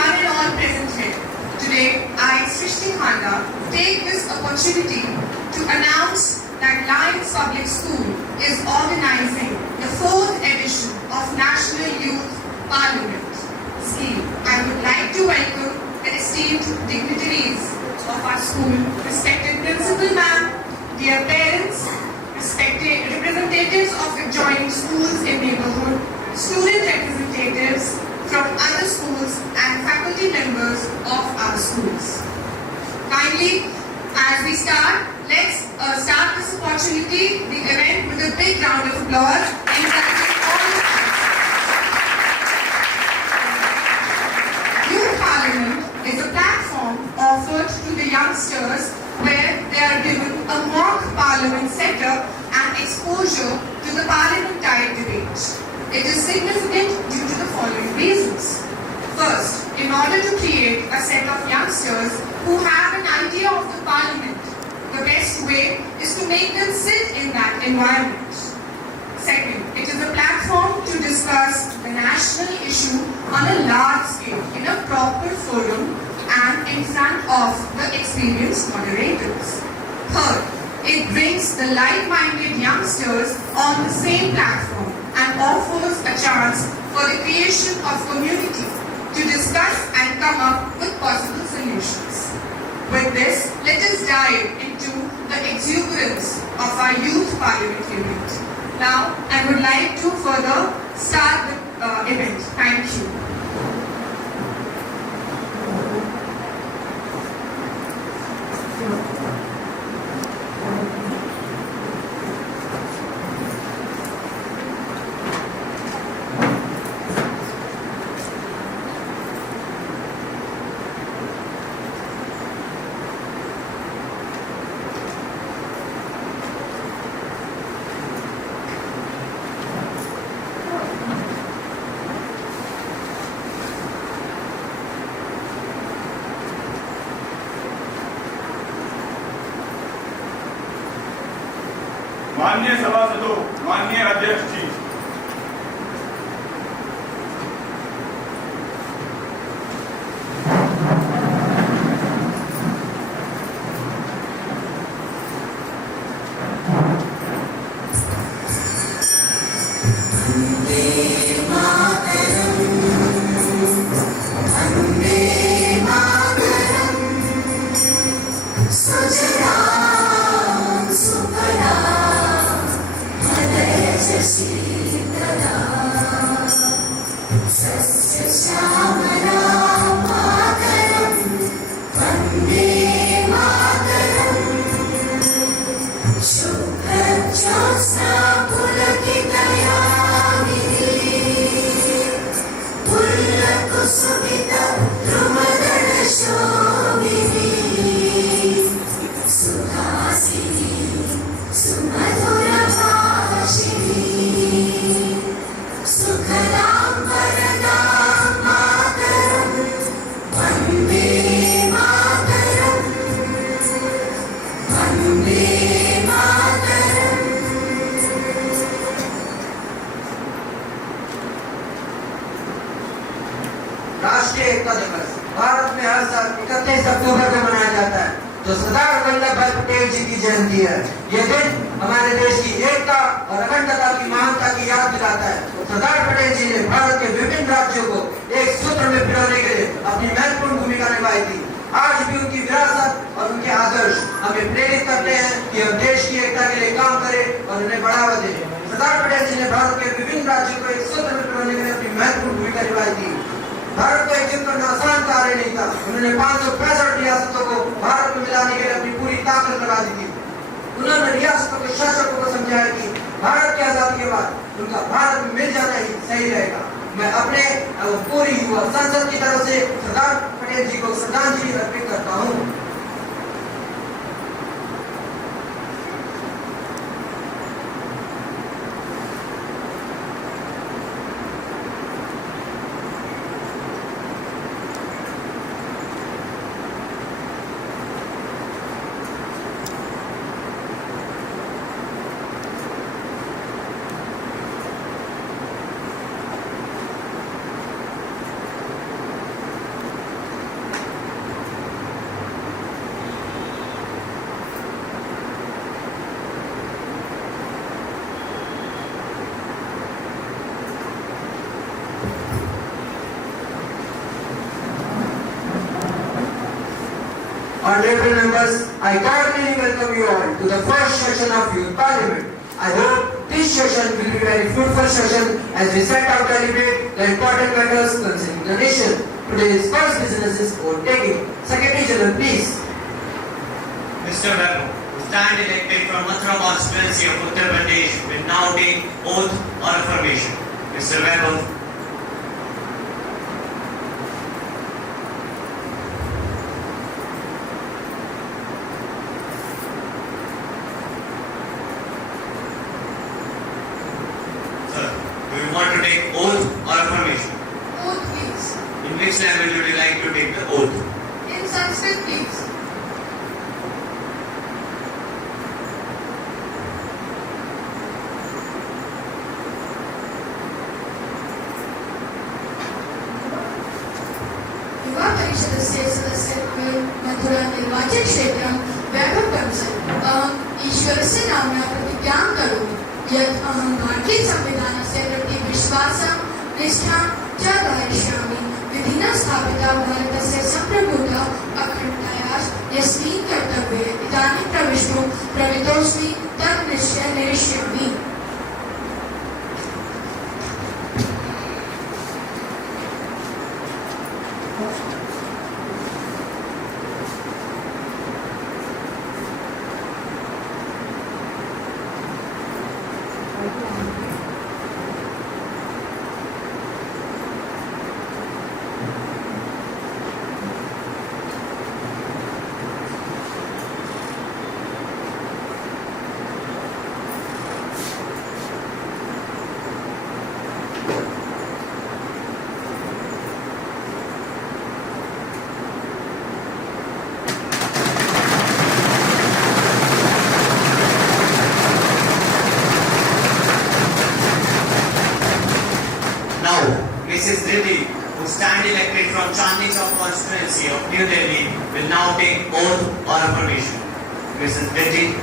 one and all present here. Today, I, Srishti Khanda, take this opportunity to announce that Lions Public School is organizing the 4th edition of National Youth Parliament scheme. I would like to welcome the esteemed dignitaries of our school, respected principal ma'am, dear parents, respected representatives of adjoining schools in neighborhood, student representatives from other schools and faculty members of our schools. Kindly, as we start, let's start this opportunity, the event, with a big round of applause. Youth Parliament is a platform offered to the youngsters where they are given a mock parliament setup and exposure to the parliamentary debate. It is significant due to the following reasons. First, in order to create a set of youngsters who have an idea of the parliament, the best way is to make them sit in that environment. Second, it is a platform to discuss the national issue on a large scale, in a proper forum and in front of the experienced moderators. Third, it brings the like-minded youngsters on the same platform and offers a chance for the creation of community to discuss and come up with possible solutions. With this, let us dive into the exuberance of our Youth Parliament event. Now, I would like to further start the event. Thank you. माननीय सभासदों, माननीय अध्यक्ष जी, राष्ट्रीय एकता दिवस भारत में हर साल 31 अक्टूबर को मनाया जाता है, जो सरदार वल्लभ भाई पटेल जी की जयंती है। ये दिन हमारे देश की एकता और अखंडता की महानता की याद दिलाता है। सरदार पटेल जी ने भारत के विभिन्न राज्यों को एक सूत्र में पिरोने के लिए अपनी महत्वपूर्ण भूमिका निभाई थी। आज भी उनकी विरासत और उनके आदर्श हमें प्रेरित करते हैं कि हम देश की एकता के लिए काम करें और उन्हें बढ़ावा दें। सरदार पटेल जी ने भारत के विभिन्न राज्यों को एक सूत्र में पिरोने के लिए अपनी महत्वपूर्ण भूमिका निभाई थी। भारत को एकजुट करना आसान कार्य नहीं था। उन्होंने 565 रियासतों को भारत में मिलाने के लिए अपनी पूरी ताकत लगा दी थी। उन्होंने रियासतों के शासकों को समझाया कि भारत की आजादी के बाद उनका भारत में मिल जाना ही सही रहेगा। मैं अपने पूरी युवा संसद की तरफ से सरदार पटेल जी को श्रद्धांजलि अर्पित करता हूँ। Honorable members, I cordially welcome you all to the first session of Youth Parliament. I hope this session will be a very fruitful session as we set out to deliberate the important matters concerning the nation. Today's first business is vote taking. Secretary General, please. Mr. Vaibhav, who stand elected from Mathura constituency of Uttar Pradesh will now take oath or affirmation. Mr. Vaibhav. Sir, do you want to take oath or affirmation? Oath, please. In which language would you like to take the oath? In Sanskrit, please. युवा परिषदस्य सदस्यत्वे मथुरा निर्वाचन क्षेत्रं वैभवकंसन् अहम् ईश्वरस्य नाम्ना प्रतिज्ञां करोमि यत् अहं भारतीयसंविधानस्य प्रति विश्वासं निष्ठां च धारयिष्यामि विधिना स्थापिता भारतस्य सम्प्रभुता अखण्डतायाः यस्मिन् कर्तव्ये इदानीं प्रविष्टुं प्रवृतोऽस्मि तत् निश्चयेष्यामि Now, Mrs. Didi, who stand elected from Chandni Chowk constituency of New Delhi, will now take oath or affirmation. Mrs. Didi.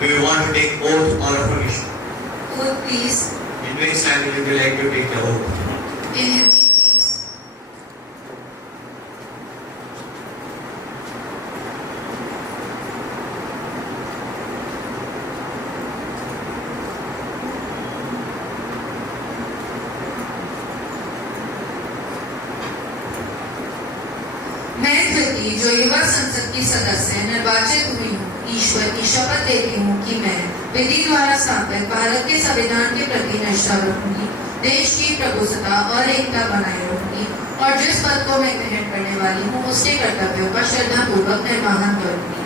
Do you want to take oath or affirmation? Oath, please. In which language would you like to take the oath? In Hindi, please. मैं धृति जो युवा संसद की सदस्य निर्वाचित हुई हूँ ईश्वर की शपथ लेती हूँ कि मैं विधि द्वारा स्थापित भारत के संविधान के प्रति निष्ठा रखूंगी देश की प्रभुसत्ता और एकता बनाए रखूंगी और जिस पद को मैं ग्रहण करने वाली हूँ उसके कर्तव्यों का श्रद्धापूर्वक निर्वहन करूंगी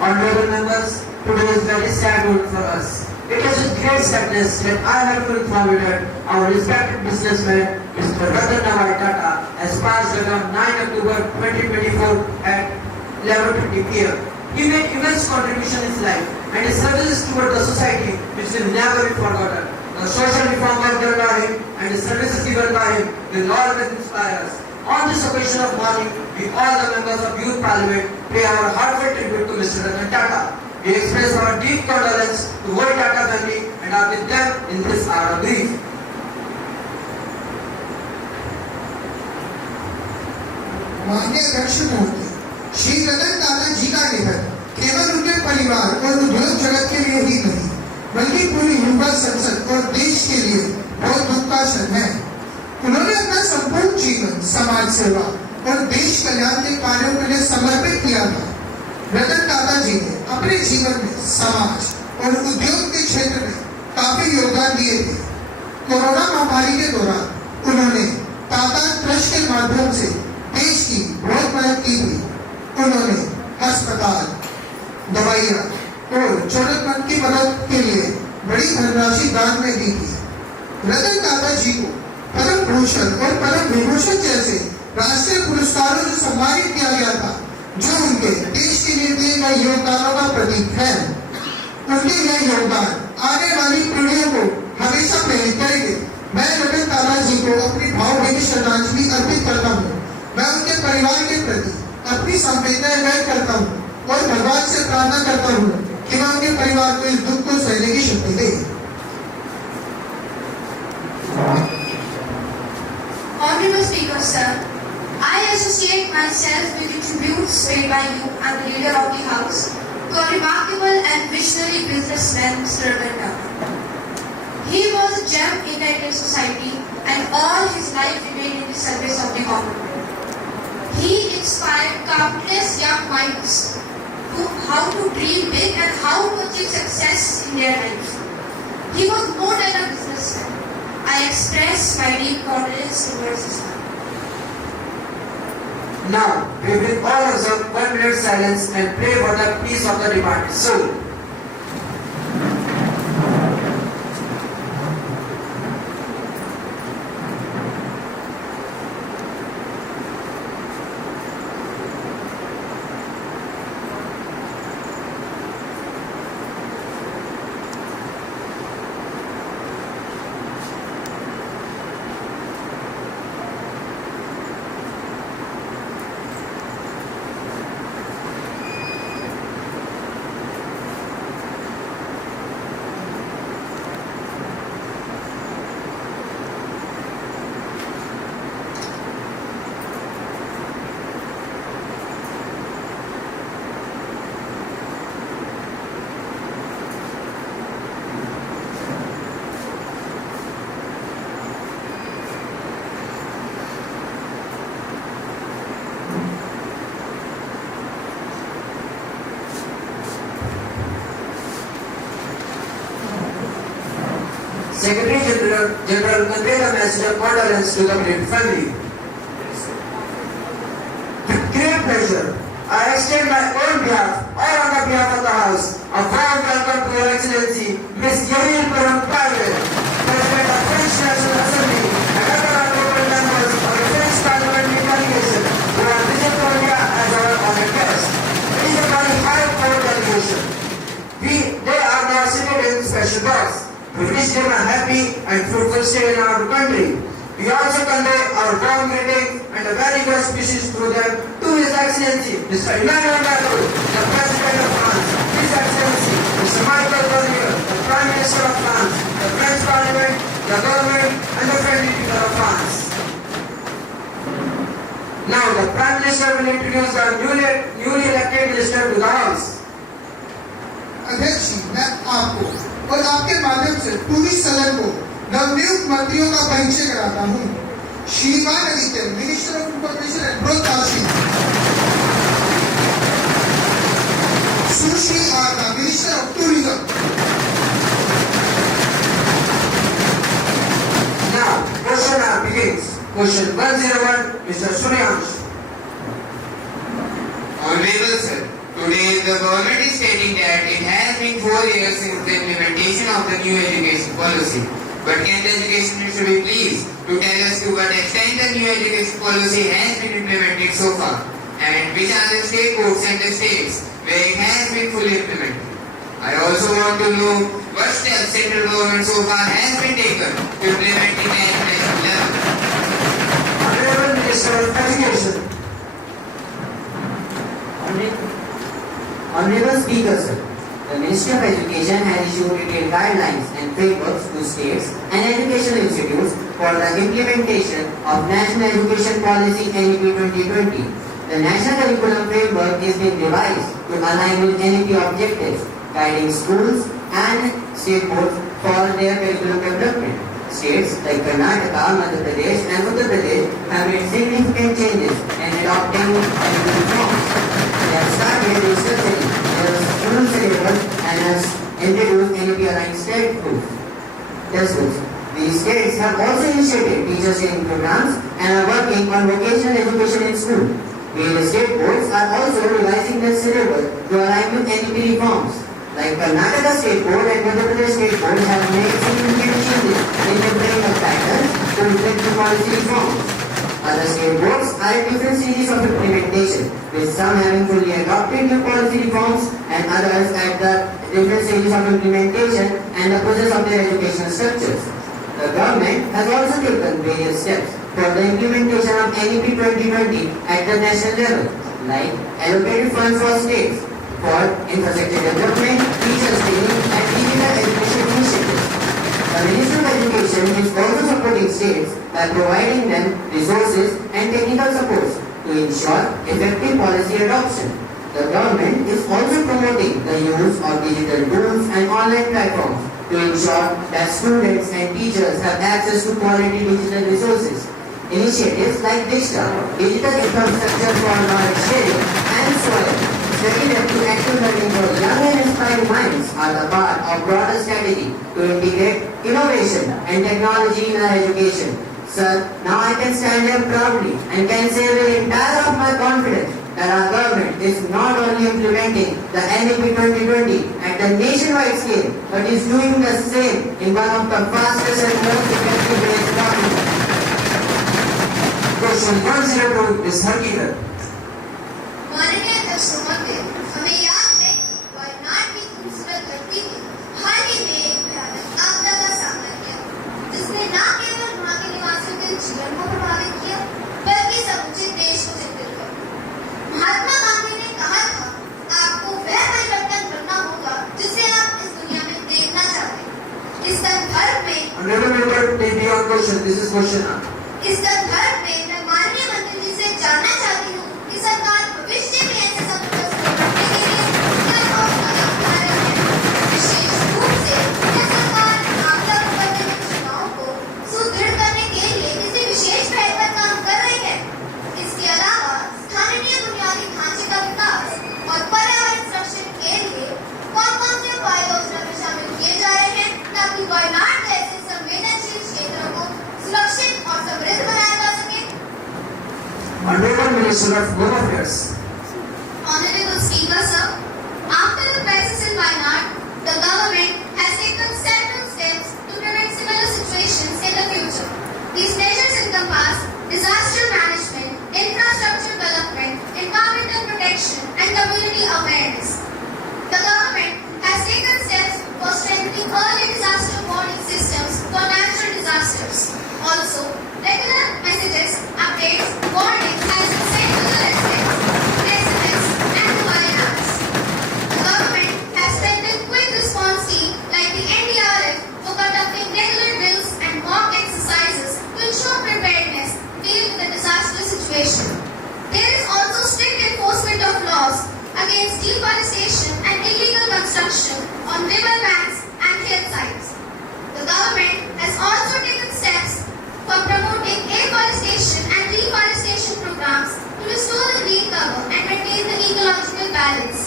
Honorable members, today is very sad one for us. It is with great sadness that I have to inform you that our respected businessman, Mr. Ratan Naval Tata, has passed away on 9 October 2024 at 11:20 p.m. He made immense contribution in his life and his services toward the society which will never be forgotten. The social reforms done by him and the services given by him will always inspire us. On this occasion of morning, we all the members of Youth Parliament pay our heartfelt tribute to Mr. Ratan Tata. We express our deep condolence to whole Tata family and are with them in this hour of grief. माननीय अध्यक्ष महोदय, श्री रतन टाटा जी का निधन केवल उनके परिवार और उद्योग जगत के लिए ही नहीं बल्कि पूरी युवा संसद और देश के लिए बहुत दुख का क्षण है। उन्होंने अपना संपूर्ण जीवन समाज सेवा और देश कल्याण के कार्यों के लिए समर्पित किया था। रतन टाटा जी ने अपने जीवन में समाज और उद्योग के क्षेत्र में काफी योगदान दिए थे। कोरोना महामारी के दौरान उन्होंने टाटा ट्रस्ट के माध्यम से देश की बहुत मदद की थी। उन्होंने अस्पताल, दवाइयाँ और जरूरतमंद की मदद के लिए बड़ी धनराशि दान में दी थी। रतन टाटा जी को पद्म भूषण और पद्म विभूषण जैसे राष्ट्रीय पुरस्कारों से सम्मानित किया गया था, जो उनके देश के लिए दिए गए योगदानों का प्रतीक है। उनके यह योगदान आने वाली पीढ़ियों को हमेशा प्रेरित करेंगे। मैं रतन टाटा जी को अपनी भावभीनी श्रद्धांजलि अर्पित करता हूँ। मैं उनके परिवार के प्रति अपनी संवेदनाएं व्यक्त करता हूँ और भगवान से प्रार्थना करता हूँ कि वह उनके परिवार को इस दुख को सहने की शक्ति दे। Honorable Speaker, sir, I associate myself with the tributes paid by you and the leader of the House to a remarkable and visionary businessman, Mr. Ratan Tata. He was a gem in the Indian society and all his life remained in the service of the common man. He inspired countless young minds to how to dream big and how to achieve success in their life. He was more than a businessman. I express my deep condolence towards his family. Now, we will all observe 1 minute silence and pray for the peace of the departed soul. Secretary General conveyed a message of condolence to the bereaved family. With great pleasure, I extend my own behalf, or on the behalf of the House, a warm welcome to Your Excellency, Ms. Yael Param Pavel, President of French National Assembly, and other honorable members of the French parliamentary delegation who are visiting India as our honored guests. It is a very high-powered delegation. They are now seated in special box. We wish them a happy and fruitful stay in our country. We also convey our warm greetings and a very best wishes through them to His Excellency, Mr. Emmanuel Macron, the President of France, His Excellency, Mr. Michel Barnier, the Prime Minister of France, the French Parliament, the government, and the friendly people of France. Now, the Prime Minister will introduce our newly elected Minister to the House. अध्यक्ष जी, मैं आपको और आपके माध्यम से पूरी सदन को नवनियुक्त मंत्रियों का परिचय कराता हूँ। श्रीमान Aditya, minister of information and broadcasting, सुश्री Aarta, minister of tourism. Now, question hour begins. Question 101, Mr. Suryansh. Honorable sir, today the government is stating that it has been 4 years since the implementation of the new education policy. But can the education minister be pleased to tell us to what extent the new education policy has been implemented so far? And which are the state codes and the states where it has been fully implemented? I also want to know what steps central government so far has been taken to implement it at national level. Honorable Minister of Education. Honorable Speaker, sir, the Ministry of Education has issued detailed guidelines and frameworks to states and educational institutes for the implementation of National Education Policy NEP 2020. The National Curriculum Framework is being revised to align with NEP objectives, guiding schools and state boards for their curriculum development. States like Karnataka, Madhya Pradesh and Uttar Pradesh have made significant changes and states have also initiated teacher training programs and are working on vocational education in school. Various state boards are also revising their syllabus to align with NEP reforms. Like Karnataka State Board and Madhya Pradesh State Board have made significant changes in the training of patterns to reflect the policy reforms. Other state boards are in different stages of implementation, with some having fully adopted new policy reforms and others at the different stages of implementation and the process of their educational structures. The government has also taken various steps for the implementation of NEP 2020 at the national level, like allocated funds for states for infrastructure development, teachers training, and digital education initiatives. The Ministry of Education is also supporting states by providing them resources and technical support to ensure effective policy adoption. The government is also promoting the use of digital tools and online platforms to ensure that students and teachers have access to quality digital resources. Initiatives like DIGSTA, Digital Infrastructure for Knowledge Sharing, and SWAYAM, study that to active learning for young and inspiring minds are the part of broader strategy to integrate innovation and technology in our education. Sir, now I can stand here proudly and can say with entire of my confidence that our government is not only implementing the NEP 2020 at the nationwide scale, but is doing the same in one of the fastest and most effective ways possible. Question 102 is Harkirat. माननीय अध्यक्ष महोदय, हमें याद है कि वायनाड की खूबसूरत धरती ने हाल ही में एक भयानक आपदा का सामना किया, जिसने न केवल वहां के निवासियों के जीवन को प्रभावित किया, बल्कि समूचे देश को चिंतित कर। महात्मा गांधी ने कहा था, आपको वह परिवर्तन करना होगा जिसे आप इस दुनिया में देखना चाहते हैं। इस संदर्भ में Honorable member, take your question. This is question now. इस संदर्भ में मैं माननीय मंत्री जी से जानना चाहती हूँ कि सरकार भविष्य में ऐसे संकट से निपटने के लिए क्या कदम उठा रही है। विशेष रूप से क्या सरकार आपदा प्रबंधन योजनाओं को सुदृढ़ करने के लिए किसी विशेष पहल पर काम कर रही है। इसके अलावा स्थानीय बुनियादी ढांचे का विकास और पर्यावरण संरक्षण के लिए कौन-कौन से उपाय योजना में शामिल किए जा रहे हैं ताकि वायनाड जैसे संवेदनशील क्षेत्रों को सुरक्षित और समृद्ध बनाया जा सके। Honorable Minister of Home Affairs. Honorable Speaker, sir, after the crisis in Wayanad, the government has taken several steps to prevent similar situations in the future. These measures encompass disaster management, infrastructure development, environmental protection, and community awareness. The government has taken steps for strengthening early disaster warning systems for natural disasters. Also, regular messages, updates, warnings has been sent to the residents, SMS, and to Wayanadis. The government has strengthened quick response team like the NDRF for conducting regular drills and mock exercises to ensure preparedness to deal with the disaster situation. There is also strict enforcement of laws against deforestation and illegal construction on river banks and hillsides. The government has also taken steps for promoting afforestation and reforestation programs to restore the green cover and maintain the ecological balance.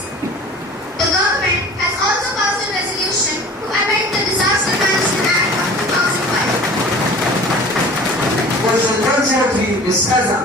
The government has also passed a resolution to amend the Disaster Management Act of 2005. Question 103 is Kaza.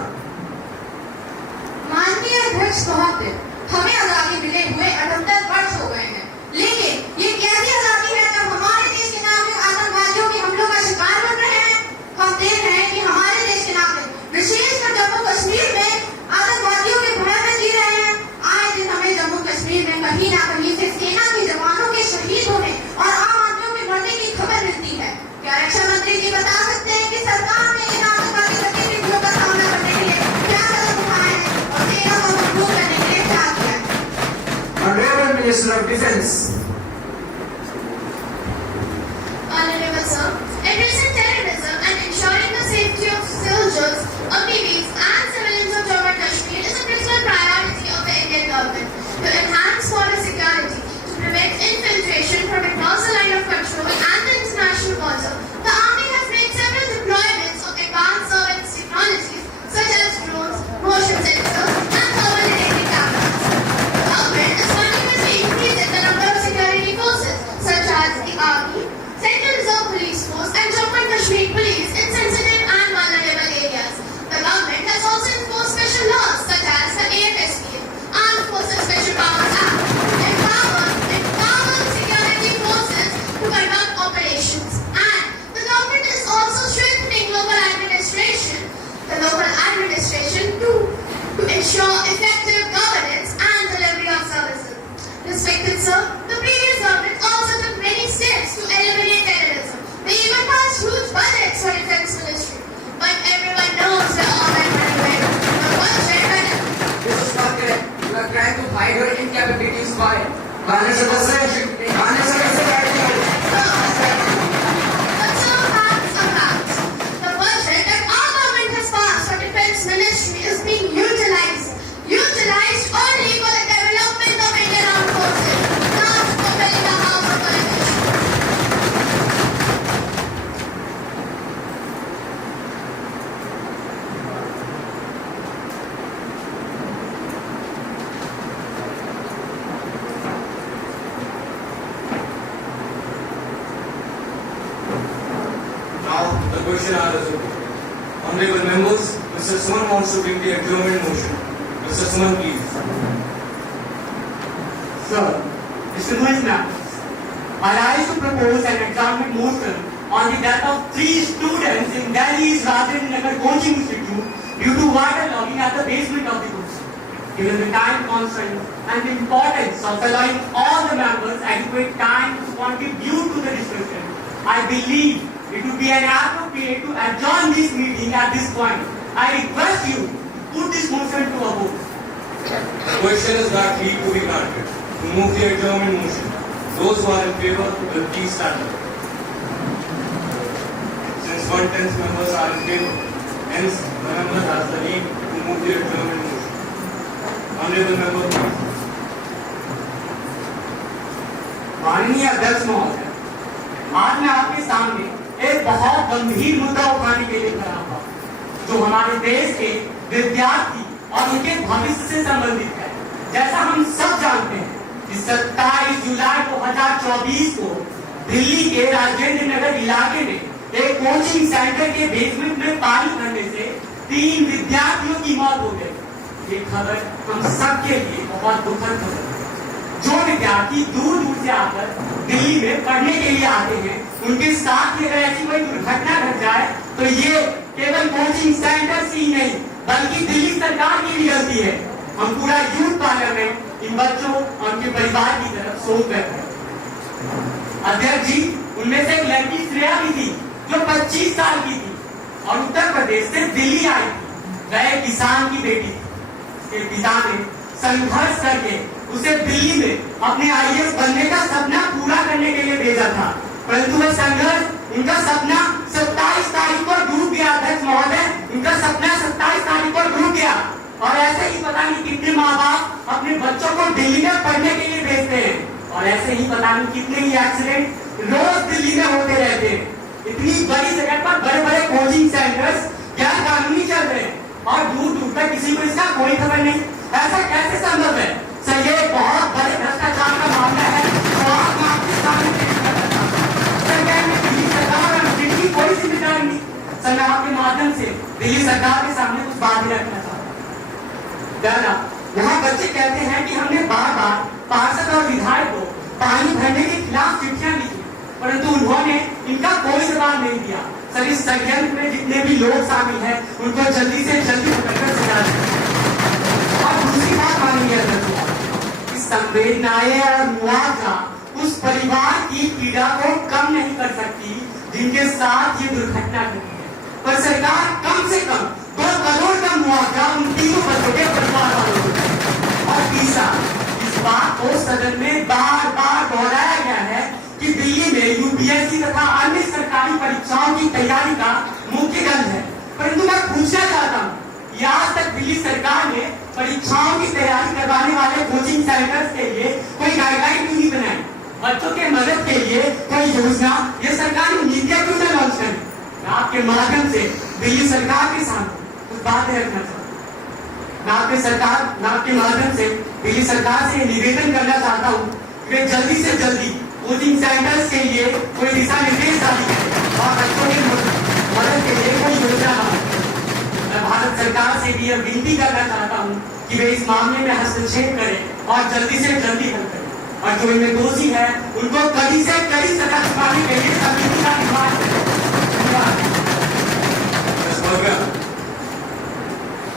माननीय अध्यक्ष महोदय, हमें आजादी मिले हुए 78 वर्ष हो गए हैं, लेकिन ये कैसी आजादी है जब हमारे देश के नागरिक आतंकवादियों के हमलों का शिकार बन रहे हैं। हम देख रहे हैं कि हमारे देश के नागरिक विशेषकर जम्मू कश्मीर में आतंकवादियों के भय में जी रहे हैं। आए दिन हमें जम्मू कश्मीर में कहीं ना कहीं से सेना के जवानों के शहीद होने और आम आदमियों के मरने की खबर मिलती है। क्या रक्षा मंत्री जी बता सकते हैं कि सरकार ने इन आतंकवादी गतिविधियों का सामना करने के लिए क्या कदम उठाए हैं और सेना को मजबूत करने के लिए क्या किया है? Honorable Minister of Defense. Honorable sir, addressing terrorism and ensuring the safety of soldiers, Agniveers and civilians of Jammu and Kashmir is a critical priority of the Indian government to enhance border security, to prevent infiltration from across the line of control and the international border. The army has made several deployments of advanced surveillance technologies such as drones, motion sensors, and thermal detecting cameras. The government is continuously increasing the number of do to ensure effective governance and delivery of services. Respected sir, the previous government also took many steps to eliminate terrorism. They even passed huge budgets for defense ministry. But everyone knows where all that money went. The budget went. This is not correct. You are trying to hide your incapabilities by But sir, facts are facts. The budget that our government has passed for defense ministry is being utilized only for the development of Indian armed forces, not for filling the house of politicians. Now the question is Honorable members, Mr. Suman wants to bring the adjournment motion. Mr. Suman, please. Sir, distinguished members, I rise to propose an adjournment motion on the death of 3 students in Delhi's Rajendra Nagar Coaching Institute due to water logging at the basement of the course. Given the time constraints and the importance of allowing all the members adequate time to contribute to the discussion, I believe it would be inappropriate to adjourn this meeting at this point. I request you to put this motion to a vote. The question is that leave to be granted. To move the adjournment motion. Those who are in favor will please stand up. Since 1/10 members are in favor, hence the member has the lead to move the adjournment motion. Honorable member, please. माननीय अध्यक्ष महोदय, आज मैं आपके सामने एक बहुत गंभीर मुद्दा उठाने के लिए खड़ा हूँ, जो हमारे देश के विद्यार्थी और उनके भविष्य से संबंधित है। जैसा हम सब जानते हैं कि 27 जुलाई 2024 को दिल्ली के राजेंद्र नगर इलाके में एक कोचिंग सेंटर के बेसमेंट में पानी भरने से 3 विद्यार्थियों की मौत हो गई। ये खबर हम सबके लिए बहुत दुखद खबर है। जो विद्यार्थी दूर दूर से आकर दिल्ली में पढ़ने के लिए आते हैं, उनके साथ ही अगर ऐसी कोई दुर्घटना घट जाए तो ये केवल कोचिंग सेंटर से ही नहीं बल्कि दिल्ली सरकार की भी गलती है। हम पूरा यूथ पार्लियामेंट इन बच्चों और उनके परिवार की तरफ सोच रहे हैं। अध्यक्ष जी, उनमें से एक लड़की श्रेया भी थी जो 25 साल की थी और उत्तर प्रदेश से दिल्ली आई थी। वह एक किसान की बेटी थी। उसके पिता ने संघर्ष करके उसे दिल्ली में अपने IAS बनने का सपना पूरा करने के लिए भेजा था, परंतु वह संघर्ष, उनका सपना 27 तारीख को डूब गया। अध्यक्ष महोदय, उनका सपना 27 तारीख को डूब गया। और ऐसे ही पता नहीं कितने माँ बाप अपने बच्चों को दिल्ली में पढ़ने के लिए भेजते हैं, और ऐसे ही पता नहीं कितने ही एक्सीडेंट रोज दिल्ली में होते रहते हैं। इतनी बड़ी जगह पर बड़े बड़े कोचिंग सेंटर्स गैर कानूनी चल रहे हैं और दूर दूर तक किसी को इसका कोई खबर नहीं। ऐसा कैसे संभव है? सर, ये बहुत बड़े भ्रष्टाचार का मामला है। तो आपके सामने दिल्ली सरकार और दिल्ली कोई जिम्मेदारी नहीं। सर, मैं आपके माध्यम से दिल्ली सरकार के सामने कुछ बातें रखना चाहता हूँ। दादा, यहाँ बच्चे कहते हैं कि हमने बार बार पार्षद और विधायक को पानी भरने के खिलाफ चिट्ठियां लिखी, परंतु उन्होंने इनका कोई जवाब नहीं दिया। सर, इस षड्यंत्र में जितने भी लोग शामिल हैं, उनको जल्दी से जल्दी पकड़कर सजा दें। और दूसरी बात मानिए अध्यक्ष, संवेदनाएं और मुआवजा उस परिवार की पीड़ा को कम नहीं कर सकती जिनके साथ ये दुर्घटना घटी है, पर सरकार कम से कम 2 करोड़ का मुआवजा उन तीनों बच्चों के परिवार वालों को। और तीसरा, इस बात को सदन में बार बार दोहराया गया है कि दिल्ली में UPSC तथा अन्य सरकारी परीक्षाओं की तैयारी का मुख्य दल है, परंतु मैं पूछना चाहता हूँ, आज तक दिल्ली सरकार ने परीक्षाओं की तैयारी करवाने वाले कोचिंग सेंटर्स के लिए कोई गाइडलाइन क्यों नहीं बनाई? बच्चों के मदद के लिए कोई योजना ये सरकारी नीतियां क्यों नहीं लॉन्च करी? मैं आपके माध्यम से दिल्ली सरकार के सामने कुछ बातें रखना चाहता हूँ। मैं आपके माध्यम से दिल्ली सरकार से निवेदन करना चाहता हूँ कि वे जल्दी से जल्दी कोचिंग सेंटर्स के लिए कोई दिशा निर्देश जारी करें और बच्चों की मदद के लिए कोई योजना बनाए। मैं भारत सरकार से भी यह विनती करना चाहता हूँ कि वे इस मामले में हस्तक्षेप करें और जल्दी से जल्दी हल करें, और जो इनमें दोषी है उनको कड़ी से कड़ी सजा दिलाने के लिए समिति का निर्माण करें।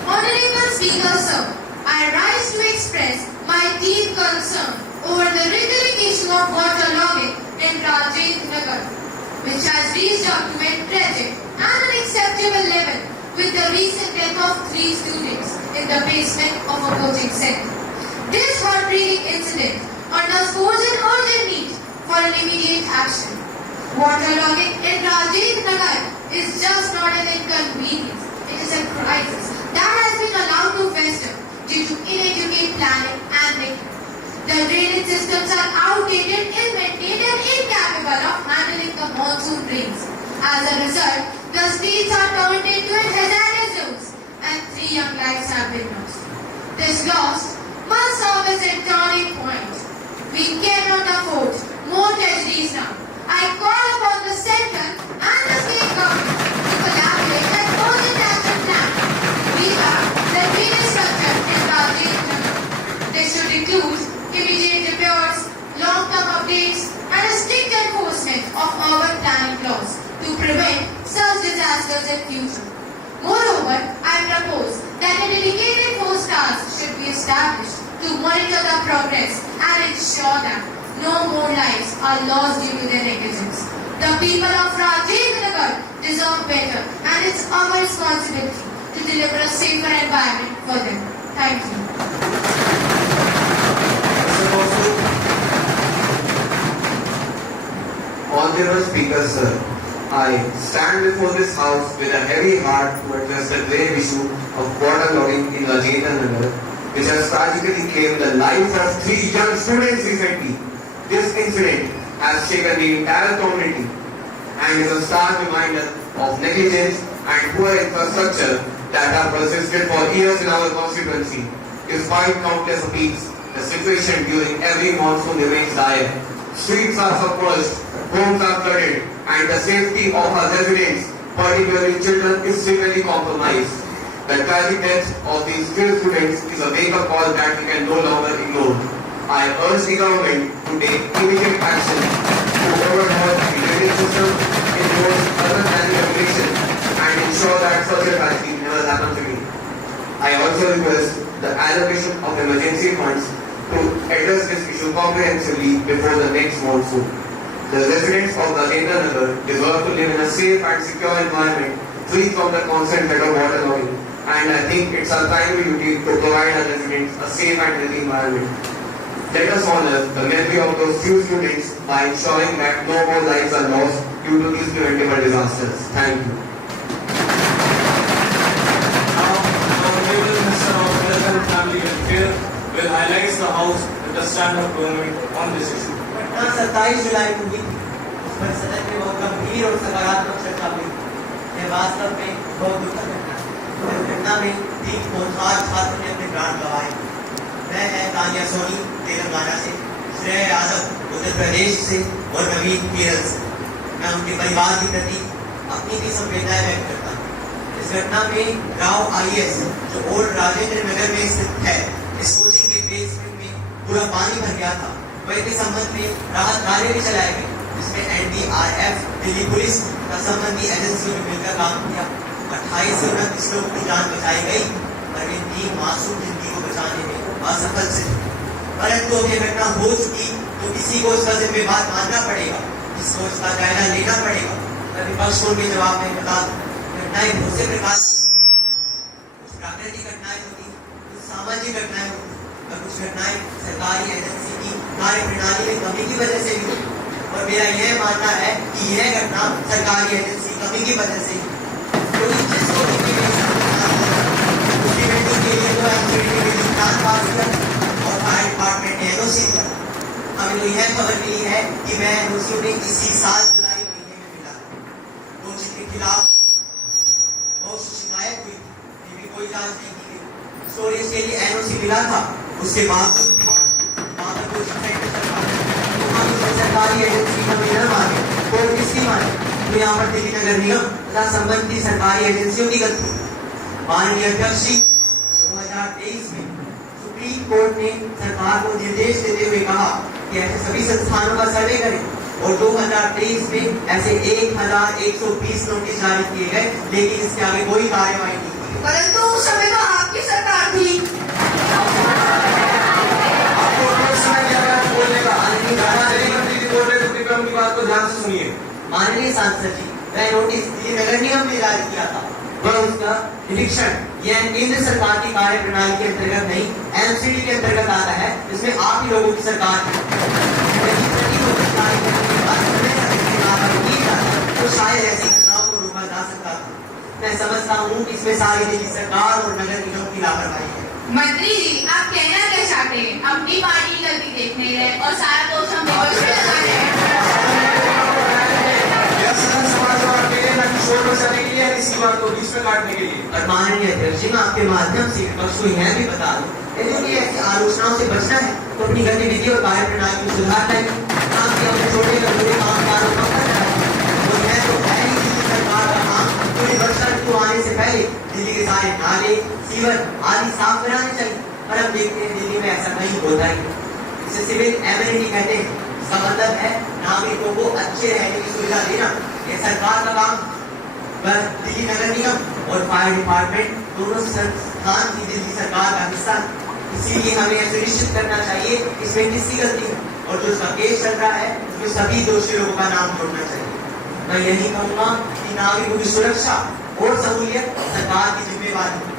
Honorable Speaker, sir, I rise to express my deep concern over the recurring issue of waterlogging in Rajendra Nagar, which has reached up to a tragic and unacceptable level with the recent death of 3 students in the basement of a coaching center. This heartbreaking incident underscores an urgent need for an immediate action. Waterlogging in Rajendra Nagar is just not an inconvenience, it is a crisis that has been allowed to fester due to inadequate planning and neglect. The drainage systems are outdated, ill-maintained and incapable of handling the monsoon rains. As a result, the streets are turned into hazardous zones and 3 young lives have been lost. This loss must serve as a turning point. We cannot afford more tragedies now. I call upon the central and the state government to collaborate and urgent action plan. We have the drainage structure in Rajendra Nagar. This should include immediate repairs, long-term updates, and a strict enforcement of urban planning laws to prevent such disasters in future. Moreover, I propose that a dedicated force task should be established to monitor the progress and ensure that no more lives are lost due to their negligence. The people of Rajendra Nagar deserve better, and it's our responsibility to deliver a safer environment for them. Thank you. Honorable Speaker, sir, I stand before this House with a heavy heart to address the grave issue of waterlogging in Rajendra Nagar, which has tragically claimed the lives of 3 young students recently. This incident has shaken the entire community and is a stark reminder of negligence and poor infrastructure that have persisted for years in our constituency. Despite countless appeals, the situation during every monsoon remains dire. Streets are submerged, homes are flooded, and the safety of our residents, particularly children, is severely compromised. The tragic death of these 3 students is a wake-up call that we can no longer ignore. I urge the government to take immediate action to overhaul the drainage system, enforce urban planning regulation, and ensure that such a tragedy never happens again. I also request the allocation of emergency funds to address this issue comprehensively before the next monsoon. The residents of Rajendra Nagar deserve to live in a safe and secure environment free from the constant threat of waterlogging, and I think it's our primary duty to provide our residents a safe and healthy environment. Let us honor the memory of those few students by ensuring that no more lives are lost due to these preventable disasters. Thank you. Now, Honorable Minister of Health and Family Welfare will highlight the House with the stand of government on this issue. घटना 27 जुलाई को हुई थी। उस पर सदन में बहुत गंभीर और सकारात्मक चर्चा हुई। यह वास्तव में बहुत दुखद घटना है। इस घटना में 3 होनहार छात्र ने अपने प्राण गंवाए। मैं है तानिया सोनी तेलंगाना से, श्रेय यादव उत्तर प्रदेश से और नवीन केरल से। मैं उनके परिवार के प्रति अपनी भी संवेदनाएं व्यक्त करता हूँ। इस घटना में गांव IS जो ओल्ड राजेंद्र नगर में स्थित है, इस कोचिंग के बेसमेंट में पूरा पानी भर गया था। वह के संबंध में राहत कार्य भी चलाए गए, जिसमें NDRF, दिल्ली पुलिस का संबंधी एजेंसियों ने मिलकर काम किया। 28 से 29 लोगों की जान बचाई गई, पर इन 3 मासूम जिंदगी को बचाने में असफल सिद्ध। परंतु अब यह घटना हो चुकी तो किसी को इसका जिम्मेदार मानना पड़ेगा, जिसको इसका जायजा लेना पड़ेगा। विपक्ष को भी जवाब में बता घटनाएं बहुत से प्रकार कुछ प्राकृतिक घटनाएं होती, कुछ सामाजिक घटनाएं होती, और कुछ घटनाएं सरकारी एजेंसी की कार्य प्रणाली में कमी की वजह से भी होती। और मेरा यह मानना है कि यह घटना सरकारी एजेंसी कमी की वजह से क्योंकि जिसको उसकी बिल्डिंग के लिए तो प्लान पास किया और फायर डिपार्टमेंट ने NOC दिया। हमें तो यह खबर मिली है कि वह NOC ने इसी साल जुलाई महीने में मिला। कोचिंग के खिलाफ बहुत शिकायत हुई थी, फिर भी कोई जांच नहीं की गई। स्टोरेज के लिए NOC मिला था, उसके बावजूद सरकारी एजेंसी का बिना माने कोई किसकी माने, तो यहाँ पर दिल्ली नगर निगम तथा संबंधित सरकारी एजेंसियों की गलती। माननीय अध्यक्ष जी 2023 में सुप्रीम कोर्ट ने सरकार को निर्देश देते हुए कहा कि ऐसे सभी संस्थानों का सर्वे करें और 2023 में ऐसे 1120 नोटिस जारी किए गए, लेकिन इसके आगे कोई कार्यवाही नहीं की। परंतु उस समय तो आपकी सरकार थी सांसद जी, वह नोटिस दिल्ली नगर निगम ने जारी किया था, वह उसका निरीक्षण यह केंद्र सरकार की कार्य प्रणाली के अंतर्गत नहीं, एमसीडी के अंतर्गत आता है, जिसमें आप ही लोगों की सरकार है। यदि सभी नोटिस जारी करने के बाद समय पर इसकी कार्रवाई की जाती तो शायद ऐसी घटनाओं को रोका जा सकता था। मैं समझता हूँ कि इसमें सारी दिल्ली सरकार और नगर निगम की लापरवाही है। मंत्री जी, आप कहना क्या चाहते हैं? अपनी पार्टी की गलती देख नहीं रहे और सारा दोष हम विपक्ष पे लगा रहे हैं। और माननीय अध्यक्ष जी, मैं आपके माध्यम से विपक्ष को यह भी बता दूं, यदि ऐसी आलोचनाओं से बचना है तो अपनी गतिविधि और कार्य प्रणाली में सुधार लाएं। काम के अपने छोटे और बड़े कामकारों को कर रहा है। तो मैं तो पहली दिल्ली सरकार का काम पूरी वर्षा ऋतु आने से पहले दिल्ली के सारे नाले, सीवर आदि साफ कराने चाहिए, पर हम देखते हैं दिल्ली में ऐसा कहीं होता ही नहीं। इसे सिविल एमिनिटी कहते हैं। इसका मतलब है नागरिकों को अच्छे रहने की सुविधा देना। यह सरकार का काम। बस दिल्ली नगर निगम और फायर डिपार्टमेंट दोनों संस्थान की दिल्ली सरकार का हिस्सा है। इसीलिए हमें यह सुनिश्चित करना चाहिए कि इसमें किसकी गलती है और जो इसका केस चल रहा है उसमें सभी दोषी लोगों का नाम जोड़ना चाहिए। मैं यही कहूँगा कि नागरिकों की सुरक्षा और सहूलियत सरकार की जिम्मेवारी है।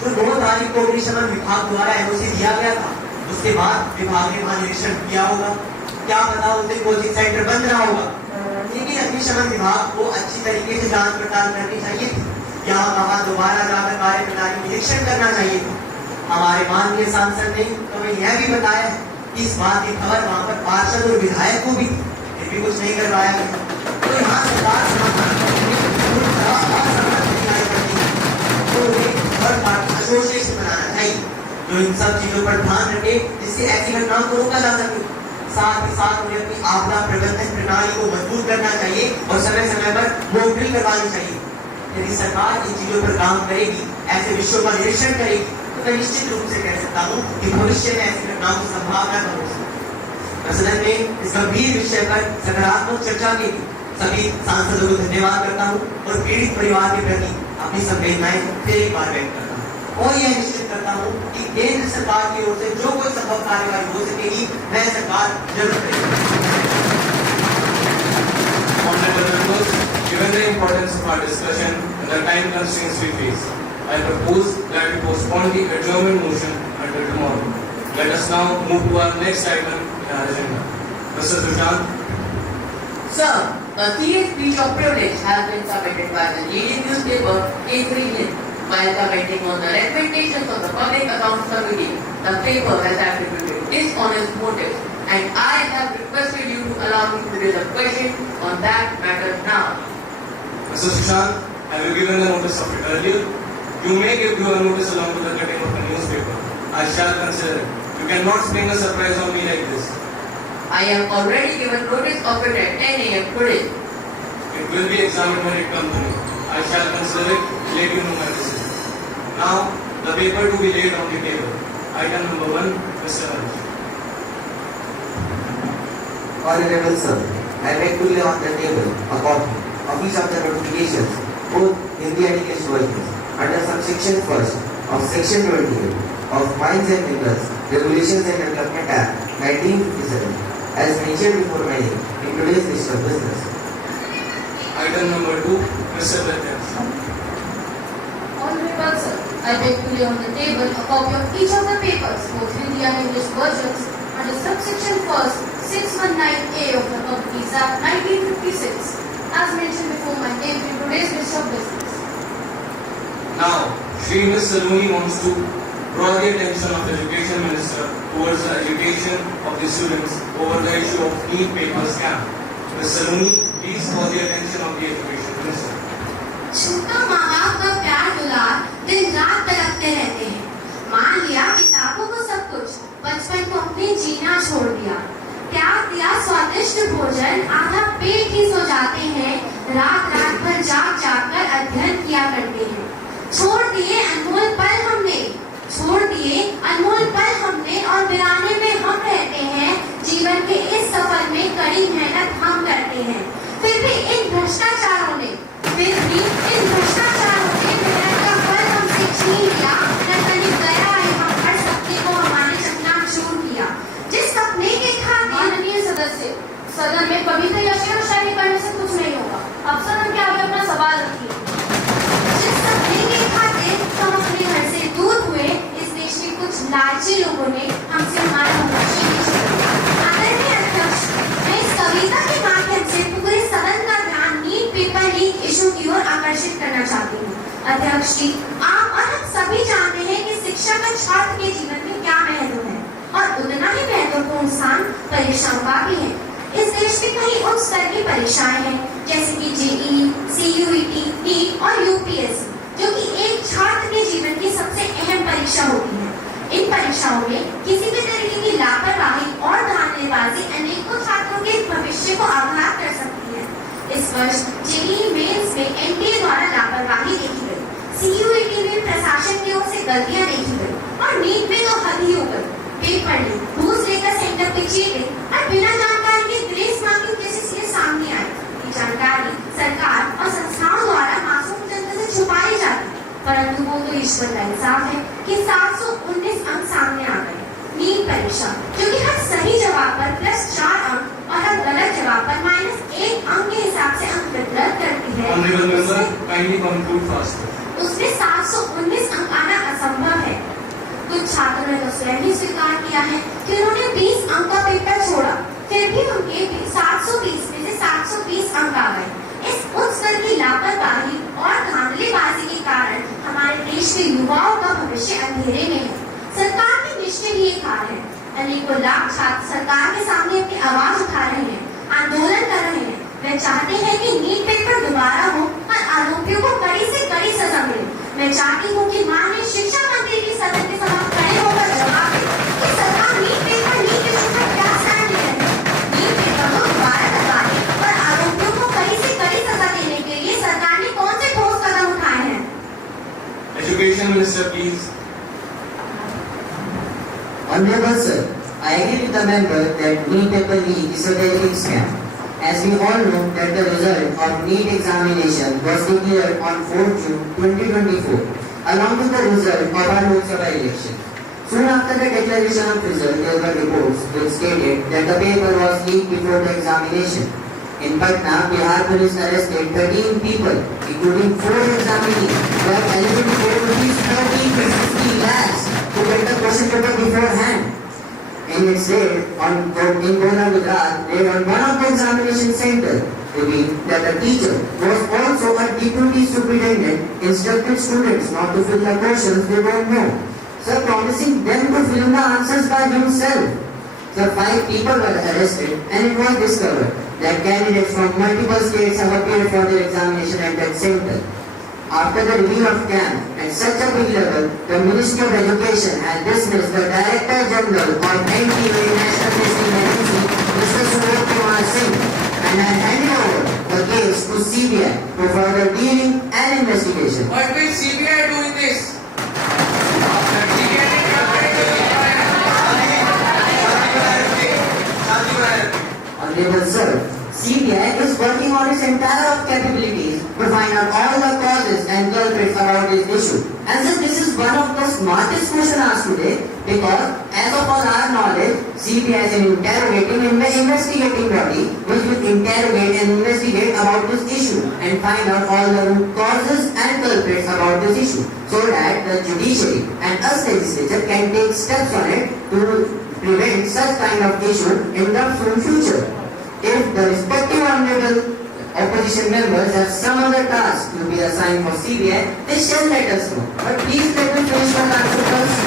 जो 9 तारीख को अग्निशमन विभाग द्वारा एनओसी दिया गया था, उसके बाद विभाग ने वहां निरीक्षण किया होगा। क्या पता उस दिन कोचिंग सेंटर बंद रहा होगा, लेकिन अग्निशमन विभाग को अच्छी तरीके से जांच पड़ताल करनी चाहिए थी। यहाँ वहां दोबारा जाकर कार्य प्रणाली निरीक्षण करना चाहिए था। हमारे माननीय सांसद ने हमें यह भी बताया है कि इस बात की खबर वहां पर पार्षद और विधायक को भी, फिर भी कुछ नहीं करवाया गया। तो यहाँ सरकार समाधान एसोसिएशन बनाना चाहिए जो इन सब चीजों पर ध्यान रखे, जिससे ऐसी घटनाओं को रोका जा सके। साथ ही साथ उन्हें अपनी आपदा प्रबंधन प्रणाली को मजबूत करना चाहिए और समय समय पर मॉक ड्रिल करवानी चाहिए। यदि सरकार इन चीजों पर काम करेगी, ऐसे विषयों का निरीक्षण करेगी, तो मैं निश्चित रूप से कह सकता हूँ कि भविष्य में ऐसी घटनाओं की संभावना कम हो सकती है। सदन में इस गंभीर विषय पर सकारात्मक चर्चा के लिए सभी सांसदों को धन्यवाद करता हूँ और पीड़ित परिवार के प्रति अपनी संवेदनाएं फिर एक बार व्यक्त करता हूँ और यह निश्चित करता हूँ कि केंद्र सरकार की ओर से जो कोई संभव कार्यवाही हो सकेगी वह सरकार जरूर करेगी। Honorable members, given the importance of our discussion and the time constraints we face, I propose that we postpone the adjournment motion until tomorrow. Let us now move to our next item in our agenda. Mr. Sushant. Sir, a serious speech of privilege has been submitted by the leading newspaper, Kesari Hind. While commenting on the recommendations of the Public Accounts Committee, the paper has attributed dishonest motives, and I have requested you to allow me to raise a question on that matter now. Mr. Sushant, have you given the notice of it earlier? You may give your notice along with the cutting of the newspaper. I shall consider it. You cannot spring a surprise on me like this. I have already given notice of it at 10 a.m. today. It will be examined when it comes to me. I shall consider it, let you know my decision. Now, the paper to be laid on the table. Item number 1, Mr. Harish. Honorable Sir, I beg to lay on the table a copy of each of the notifications, both Hindi and English versions, under subsection 1st of section 28 of Mines and Minerals Regulations and Development Act 1957, as mentioned before my name in today's list of business. Item number 2, Mr. Pratyaksh. Honorable Sir, I beg to lay on the table a copy of each of the papers, both Hindi and English versions, under subsection 1st, 619A of the Companies Act 1956, as mentioned before my name in today's list of business. Now, Shri Ms. Saloni wants to draw the attention of the Education Minister towards the education of the students over the issue of NEET paper scam. Ms. Saloni, please draw the attention of the Education Minister. छूटा माँ बाप का प्यार दुलार दिन रात तड़पते रहते हैं। मान लिया किताबों को सब कुछ, बचपन को अपने जीना छोड़ दिया। त्याग दिया स्वादिष्ट भोजन, आधा पेट ही सो जाते हैं। रात रात भर जाग जाग कर अध्ययन किया करते हैं। छोड़ दिए अनमोल पल हमने और वीराने में हम रहते हैं। जीवन के इस सफर में कड़ी मेहनत हम करते हैं। फिर भी इन भ्रष्टाचारों ने मेहनत का फल हमसे छीन लिया। न कहीं गया है हम हर सपने को हमारे चकनाचूर किया। जिस सपने के खातिर माननीय सदस्य, सदन में पवित्र यज्ञ करने से कुछ नहीं होगा। समदर्शी लोगों ने हमसे हमारा होमवर्क शीट किया। आदरणीय अध्यक्ष, मैं इस कविता के माध्यम से पूरे सदन का ध्यान नीट पेपर लीक इशू की ओर आकर्षित करना चाहती हूँ। अध्यक्ष जी, आप और हम सभी जानते हैं कि शिक्षा का छात्र के जीवन में क्या महत्व है और उतना ही महत्वपूर्ण स्थान परीक्षाओं का भी है। इस देश में कई उच्च स्तर की परीक्षाएं हैं जैसे कि जेईई, सीयूईटी, नीट और यूपीएससी, जो कि एक छात्र के जीवन की सबसे अहम परीक्षा होती है। इन परीक्षाओं में किसी भी तरीके की लापरवाही और धांधलीबाजी अनेकों छात्रों के भविष्य को आघात कर सकती है। इस वर्ष जेईई मेंस में एनटीए द्वारा लापरवाही देखी गई, सीयूईटी में प्रशासन की ओर से गलतियां देखी गई और नीट में तो हद ही हो गई। पेपर लीक, घूस लेकर सेंटर पे चीटिंग और बिना जानकारी के ग्रेस मार्किंग केसेस ये सामने आए। ये जानकारी सरकार और संस्थाओं द्वारा मासूम जनता से छुपाई जाती है, परंतु वो तो ईश्वर का इंसाफ है कि 719 अंक सामने आ गए। नीट परीक्षा जो कि हर सही जवाब पर +4 अंक और हर गलत जवाब पर -1 अंक के हिसाब से अंक वितरण करती है, उसमें 719 अंक आना असंभव है। कुछ छात्रों ने तो स्वयं ही स्वीकार किया है कि उन्होंने 20 अंक का पेपर छोड़ा, फिर भी उनके 720 में से 720 अंक आ गए। इस उच्च स्तर की लापरवाही और धांधलीबाजी के कारण हमारे देश के युवाओं का भविष्य अंधेरे में है। सरकार के निश्चय भी एक हाल है। अनेकों लाख छात्र सरकार के सामने अपनी आवाज उठा रहे हैं, आंदोलन कर रहे हैं। वे चाहते हैं कि नीट पेपर दोबारा हो और आरोपियों को कड़ी से कड़ी सजा मिले। मैं चाहती हूँ कि माननीय शिक्षा मंत्री की सदन के समक्ष खड़े होकर जवाब दें कि सरकार नीट पेपर लीक इशू पर क्या स्टैंड ले रही है। नीट पेपर को दोबारा करवाने और आरोपियों को कड़ी से कड़ी सजा देने के लिए सरकार ने कौन से ठोस कदम उठाए हैं? Education Minister, please. Honorable Sir, I agree with the member that NEET paper leak is a very big scam. As we all know that the result of NEET examination was declared on 4th June 2024, along with the result of our Lok Sabha election. Soon after the declaration of result, there were reports which stated that the paper was leaked before the examination. In Patna, Bihar police arrested 13 people, including 4 examinees, who are eligible to pay rupees 30 to 50 lakhs to get the question paper beforehand. In its raid in Gola, Gujarat, raid on one of the examination centers revealed that the teacher was also a deputy superintendent, instructed students not to fill the questions they don't know, so promising them to fill in the answers by himself. So 5 people were arrested and it was discovered that candidates from multiple states have appeared for their examination at that center. After the reveal of scam at such a big level, the Ministry of Education has dismissed the Director General of NTA National Testing Agency, Mr. Suraj Kumar Singh, and has handed over the case to CBI for further dealing and investigation. Why will CBI doing this? Honorable Sir, CBI is working on its entire capabilities to find out all the causes and culprits about this issue. And so this is one of the smartest questions asked today because as of all our knowledge, CBI is an investigating body which will interrogate and investigate about this issue and find out all the root causes and culprits about this issue so that the judiciary and us legislature can take steps on it to prevent such kind of issue in the soon future. If the respective honorable opposition members have some other task to be assigned for CBI, they shall let us know. But please let me finish my answer first.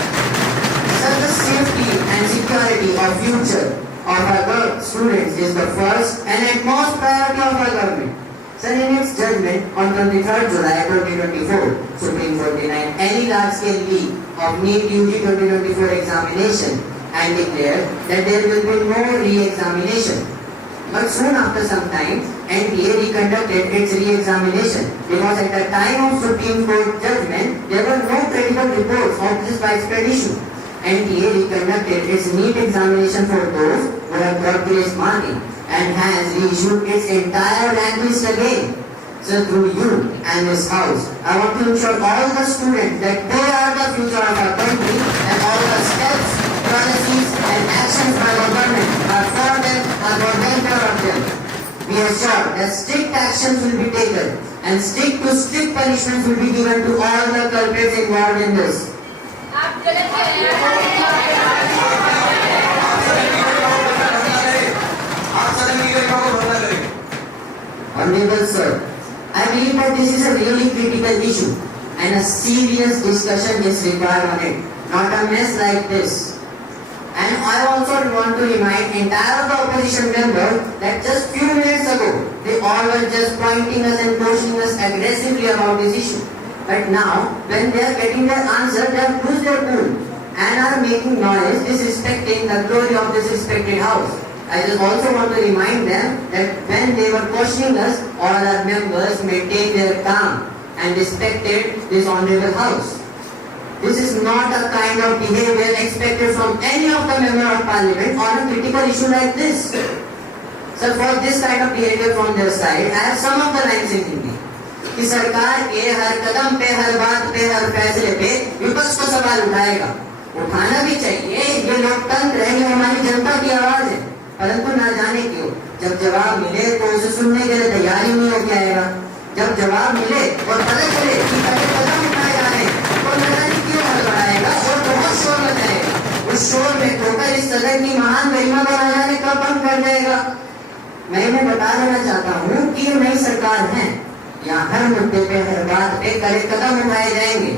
Sir, the safety and security of future of our students is the first and utmost priority of our government. Sir, in its judgment on 23rd July 2024, Supreme Court denied any large-scale leak of NEET UG 2024 examination and declared that there will be no re-examination. But soon after some time, NTA reconducted its re-examination because at the time of Supreme Court judgment, there were no credible reports of this widespread issue. NTA reconducted its NEET examination for those who have got grace marking and has reissued its entire rank list again. So through you and this house, I want to ensure all the students that they are the future of our country and all the steps, policies and actions by the government are for them and for the welfare of them. We are sure that strict actions will be taken and strict punishments will be given to all the culprits involved in this. Honorable Sir, I believe that this is a really critical issue and a serious discussion is required on it, not a mess like this. And I also want to remind entire the opposition members that just few minutes ago, they all were just pointing us and pushing us aggressively about this issue. But now, when they are getting their answer, they have lose their cool and are making noise, disrespecting the glory of this respected house. I just also want to remind them that when they were questioning us, all our members maintained their calm and respected this honorable house. This is not a kind of behavior expected from any of the member of parliament on a critical issue like this. So for this kind of behavior from their side, I have some of the lines in Hindi. कि सरकार के हर कदम पे, हर बात पे, हर फैसले पे विपक्ष को सवाल उठाएगा, उठाना भी चाहिए। ये लोकतंत्र है, ये हमारी जनता की आवाज है। परंतु ना जाने क्यों जब जवाब मिले तो उसे सुनने के लिए तैयार ही नहीं हो जाएगा। जब जवाब मिले और पता चले कि पहले कदम उठाए जा रहे हैं तो न जाने क्यों हड़बड़ाएगा और बहुत शोर मचाएगा। उस शोर में खोकर इस सदन की महान गरिमा को न जाने कब बंद कर देगा। मैं इन्हें बता देना चाहता हूँ कि ये नई सरकार है, यहाँ हर मुद्दे पे, हर बात पे कड़े कदम उठाए जाएंगे।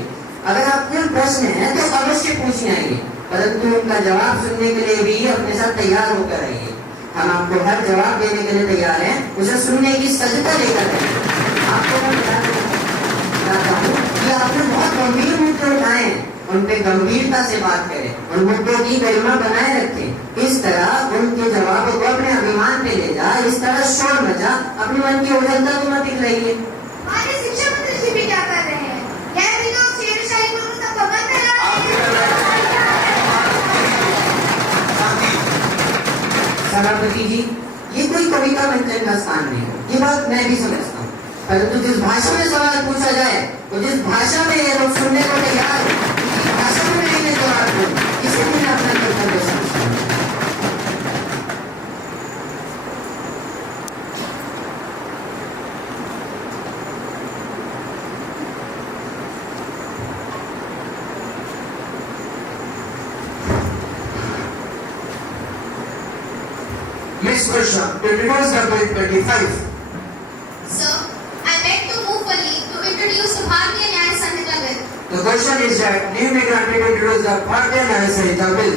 अगर आपके प्रश्न है तो अवश्य पूछने आएंगे, परंतु उनका जवाब सुनने के लिए भी अपने साथ तैयार होकर आइए। हम आपको हर जवाब देने के लिए तैयार हैं, उसे सुनने की सज्जता लेकर आइए। आपको मैं बताता हूँ कि आपने बहुत गंभीर मुद्दे उठाए हैं, उन पे गंभीरता से बात करें, उन मुद्दों की गरिमा बनाए रखें। इस तरह उनके जवाबों को अपने अभिमान पे ले जा, इस तरह शोर मचा, अपने मन की उड़नता को मत दिखलाइए। हमारे शिक्षा मंत्री जी भी क्या कर रहे हैं? यह भी तो शेरशाही गुरु तक पाबंद है। सभापति जी, ये कोई कविता मंचन का स्थान नहीं है, ये बात मैं भी समझता हूँ। परंतु जिस भाषा में सवाल पूछा जाए तो जिस भाषा में ये लोग सुनने को तैयार है, उसी भाषा में मैंने जवाब दूँ, इसे मैं अपना कर्तव्य समझता हूँ। Next question, to introduce the bill 25. Sir, I beg to move for leave to introduce the Bharatiya Nyaya Sanhita bill. The question is that leave me granted to introduce the Bharatiya Nyaya Sanhita bill.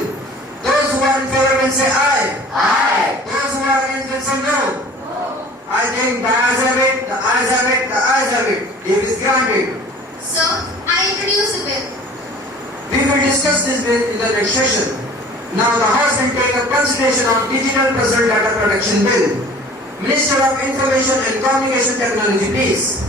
Those who are in favor will say aye. Aye. Those who are against will say no. No. I think the ayes have it, the ayes have it, the ayes have it. Leave is granted. Sir, I introduce the bill. We will discuss this bill in the next session. Now the House will take up consideration of Digital Personal Data Protection Bill. Minister of Information and Communication Technology, please.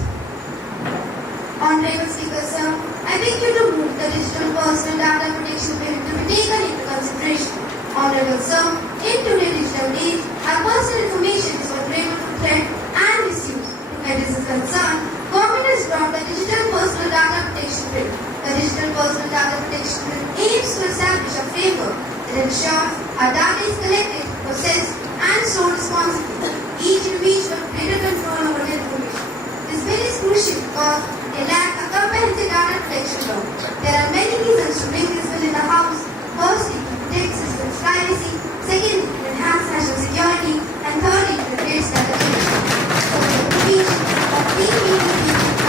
Honorable Speaker, sir, I beg you to move the Digital Personal Data Protection Bill to be taken into consideration. Honorable sir, in today's digital age, our personal information is vulnerable to threat and misuse. To where this is concerned, government has brought the Digital Personal Data Protection Bill. The Digital Personal Data Protection Bill aims to establish a framework that ensures our data is collected, processed, and stored responsibly. Each individual has greater control over their information. This bill is crucial because they lack a comprehensive data protection law. There are many reasons to bring this bill in the House. Firstly, to protect citizens' privacy. Secondly, to enhance national security. And thirdly, to replace data protection. So the provisions of DPP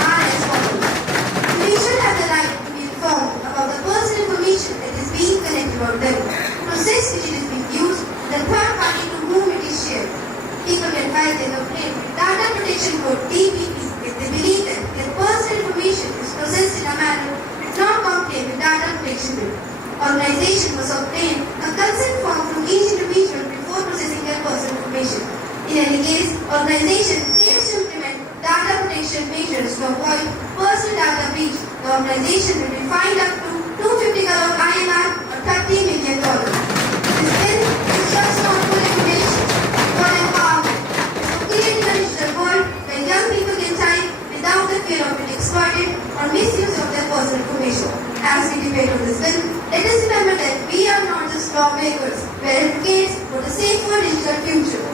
are as follows. Individuals have the right to be informed about the personal information that is being collected on them, process which it is being used, the third party to whom it is shared. People can file their complaint with Data Protection Code DPP if they believe that their personal information is processed in a manner that does not comply with Data Protection Bill. Organization must obtain a consent form from each individual before processing their personal information. In any case, organization fails to implement data protection measures to avoid personal data breach, the organization will be fined up to 250 crore INR or $30 million. This bill is just not for regulation, for empowerment. So creating a digital world where young people can type without the fear of being exploited or misuse of their personal information. As we debate on this bill, let us remember that we are not just lawmakers, we are advocates for the safer digital future.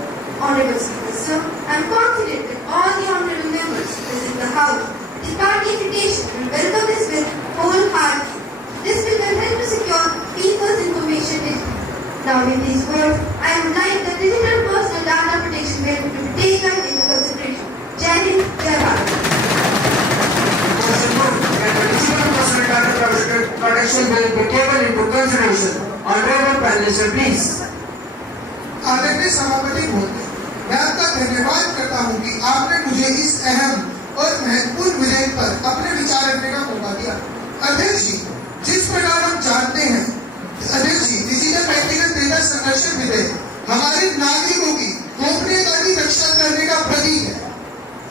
Honorable Speaker, sir, I am confident that all the honorable members present in the House, with party invitation, will welcome this bill wholeheartedly. This bill will help to secure people's information digitally. Now, with these words, I would like the Digital Personal Data Protection Bill to be taken into consideration. correction bill be taken into consideration. Honorable Prime Minister, please. आदरणीय सभापति महोदय, मैं आपका धन्यवाद करता हूं कि आपने मुझे इस अहम और महत्वपूर्ण विधेयक पर अपने विचार रखने का मौका दिया। अध्यक्ष जी, जिस प्रकार हम जानते हैं, अध्यक्ष जी, डिजिटल व्यक्तिगत डेटा संरक्षण विधेयक हमारे नागरिकों की गोपनीयता की रक्षा करने का प्रतीक है।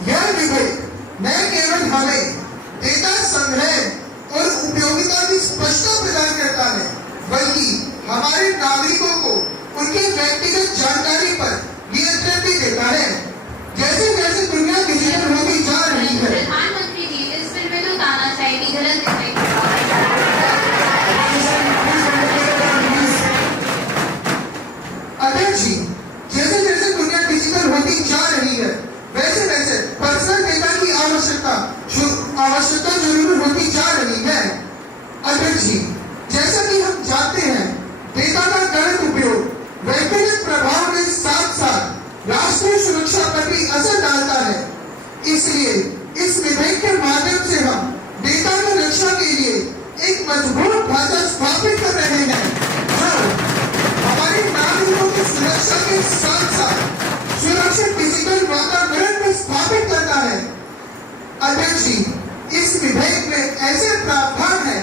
यह विधेयक न केवल हमें डेटा संग्रह और उपयोगिता की स्पष्टता प्रदान करता है, बल्कि हमारे नागरिकों को उनके व्यक्तिगत जानकारी पर नियंत्रण भी देता है। जैसे जैसे दुनिया डिजिटल होती जा रही है, प्रधानमंत्री जी, इस बिल में तो तानाशाही की झलक दिखाई अध्यक्ष जी, जैसे जैसे दुनिया डिजिटल होती जा रही है, वैसे वैसे पर्सनल डेटा की आवश्यकता जरूर होती जा रही है। अध्यक्ष जी, जैसा कि हम जानते हैं, डेटा का गलत उपयोग व्यक्तिगत प्रभाव के साथ साथ राष्ट्रीय सुरक्षा पर भी असर डालता है। इसलिए इस विधेयक के माध्यम से हम डेटा की रक्षा के लिए एक मजबूत ढांचा स्थापित कर रहे हैं, जो हमारे नागरिकों की सुरक्षा के साथ साथ सुरक्षित डिजिटल वातावरण को स्थापित करता है। अध्यक्ष जी, इस विधेयक में ऐसे प्रावधान है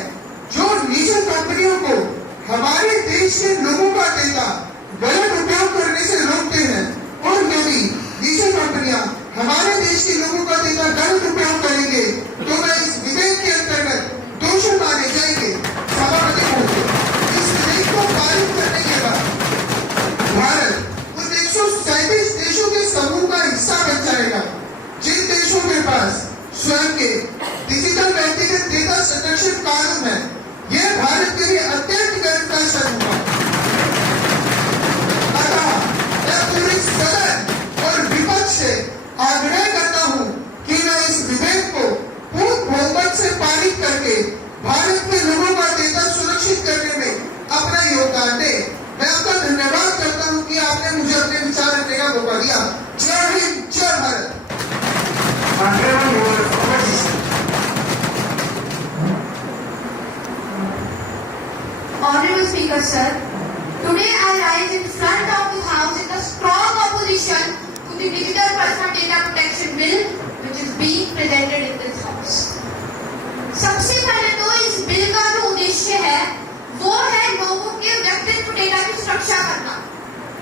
जो निजी कंपनियों को हमारे देश के लोगों का डेटा गलत उपयोग करने से रोकते हैं, और यदि निजी कंपनियां हमारे देश के लोगों का डेटा गलत उपयोग करेंगे तो वह इस विधेयक के अंतर्गत दोषी माने जाएंगे। सभापति महोदय, इस विधेयक को पारित करने के बाद भारत उन 137 देशों के समूह का हिस्सा बन जाएगा जिन देशों के पास स्वयं के डिजिटल व्यक्तिगत डेटा संरक्षण कानून है। यह भारत के लिए अत्यंत गर्व का क्षण होगा। अतः मैं पूरे सदन और विपक्ष से आग्रह करता हूं कि मैं इस विधेयक को पूर्ण बहुमत से पारित करके भारत के लोगों का डेटा सुरक्षित करने में अपना योगदान दे। मैं आपका धन्यवाद करता हूं कि आपने मुझे अपने विचार रखने का मौका दिया। जय हिंद, जय Bharat. Honorable Speaker, sir, today I rise in front of the House in the strong opposition to the Digital Personal Data Protection Bill which is being presented in this House. सबसे पहले तो इस बिल का जो उद्देश्य है वो है लोगों के व्यक्तिगत डेटा की सुरक्षा करना,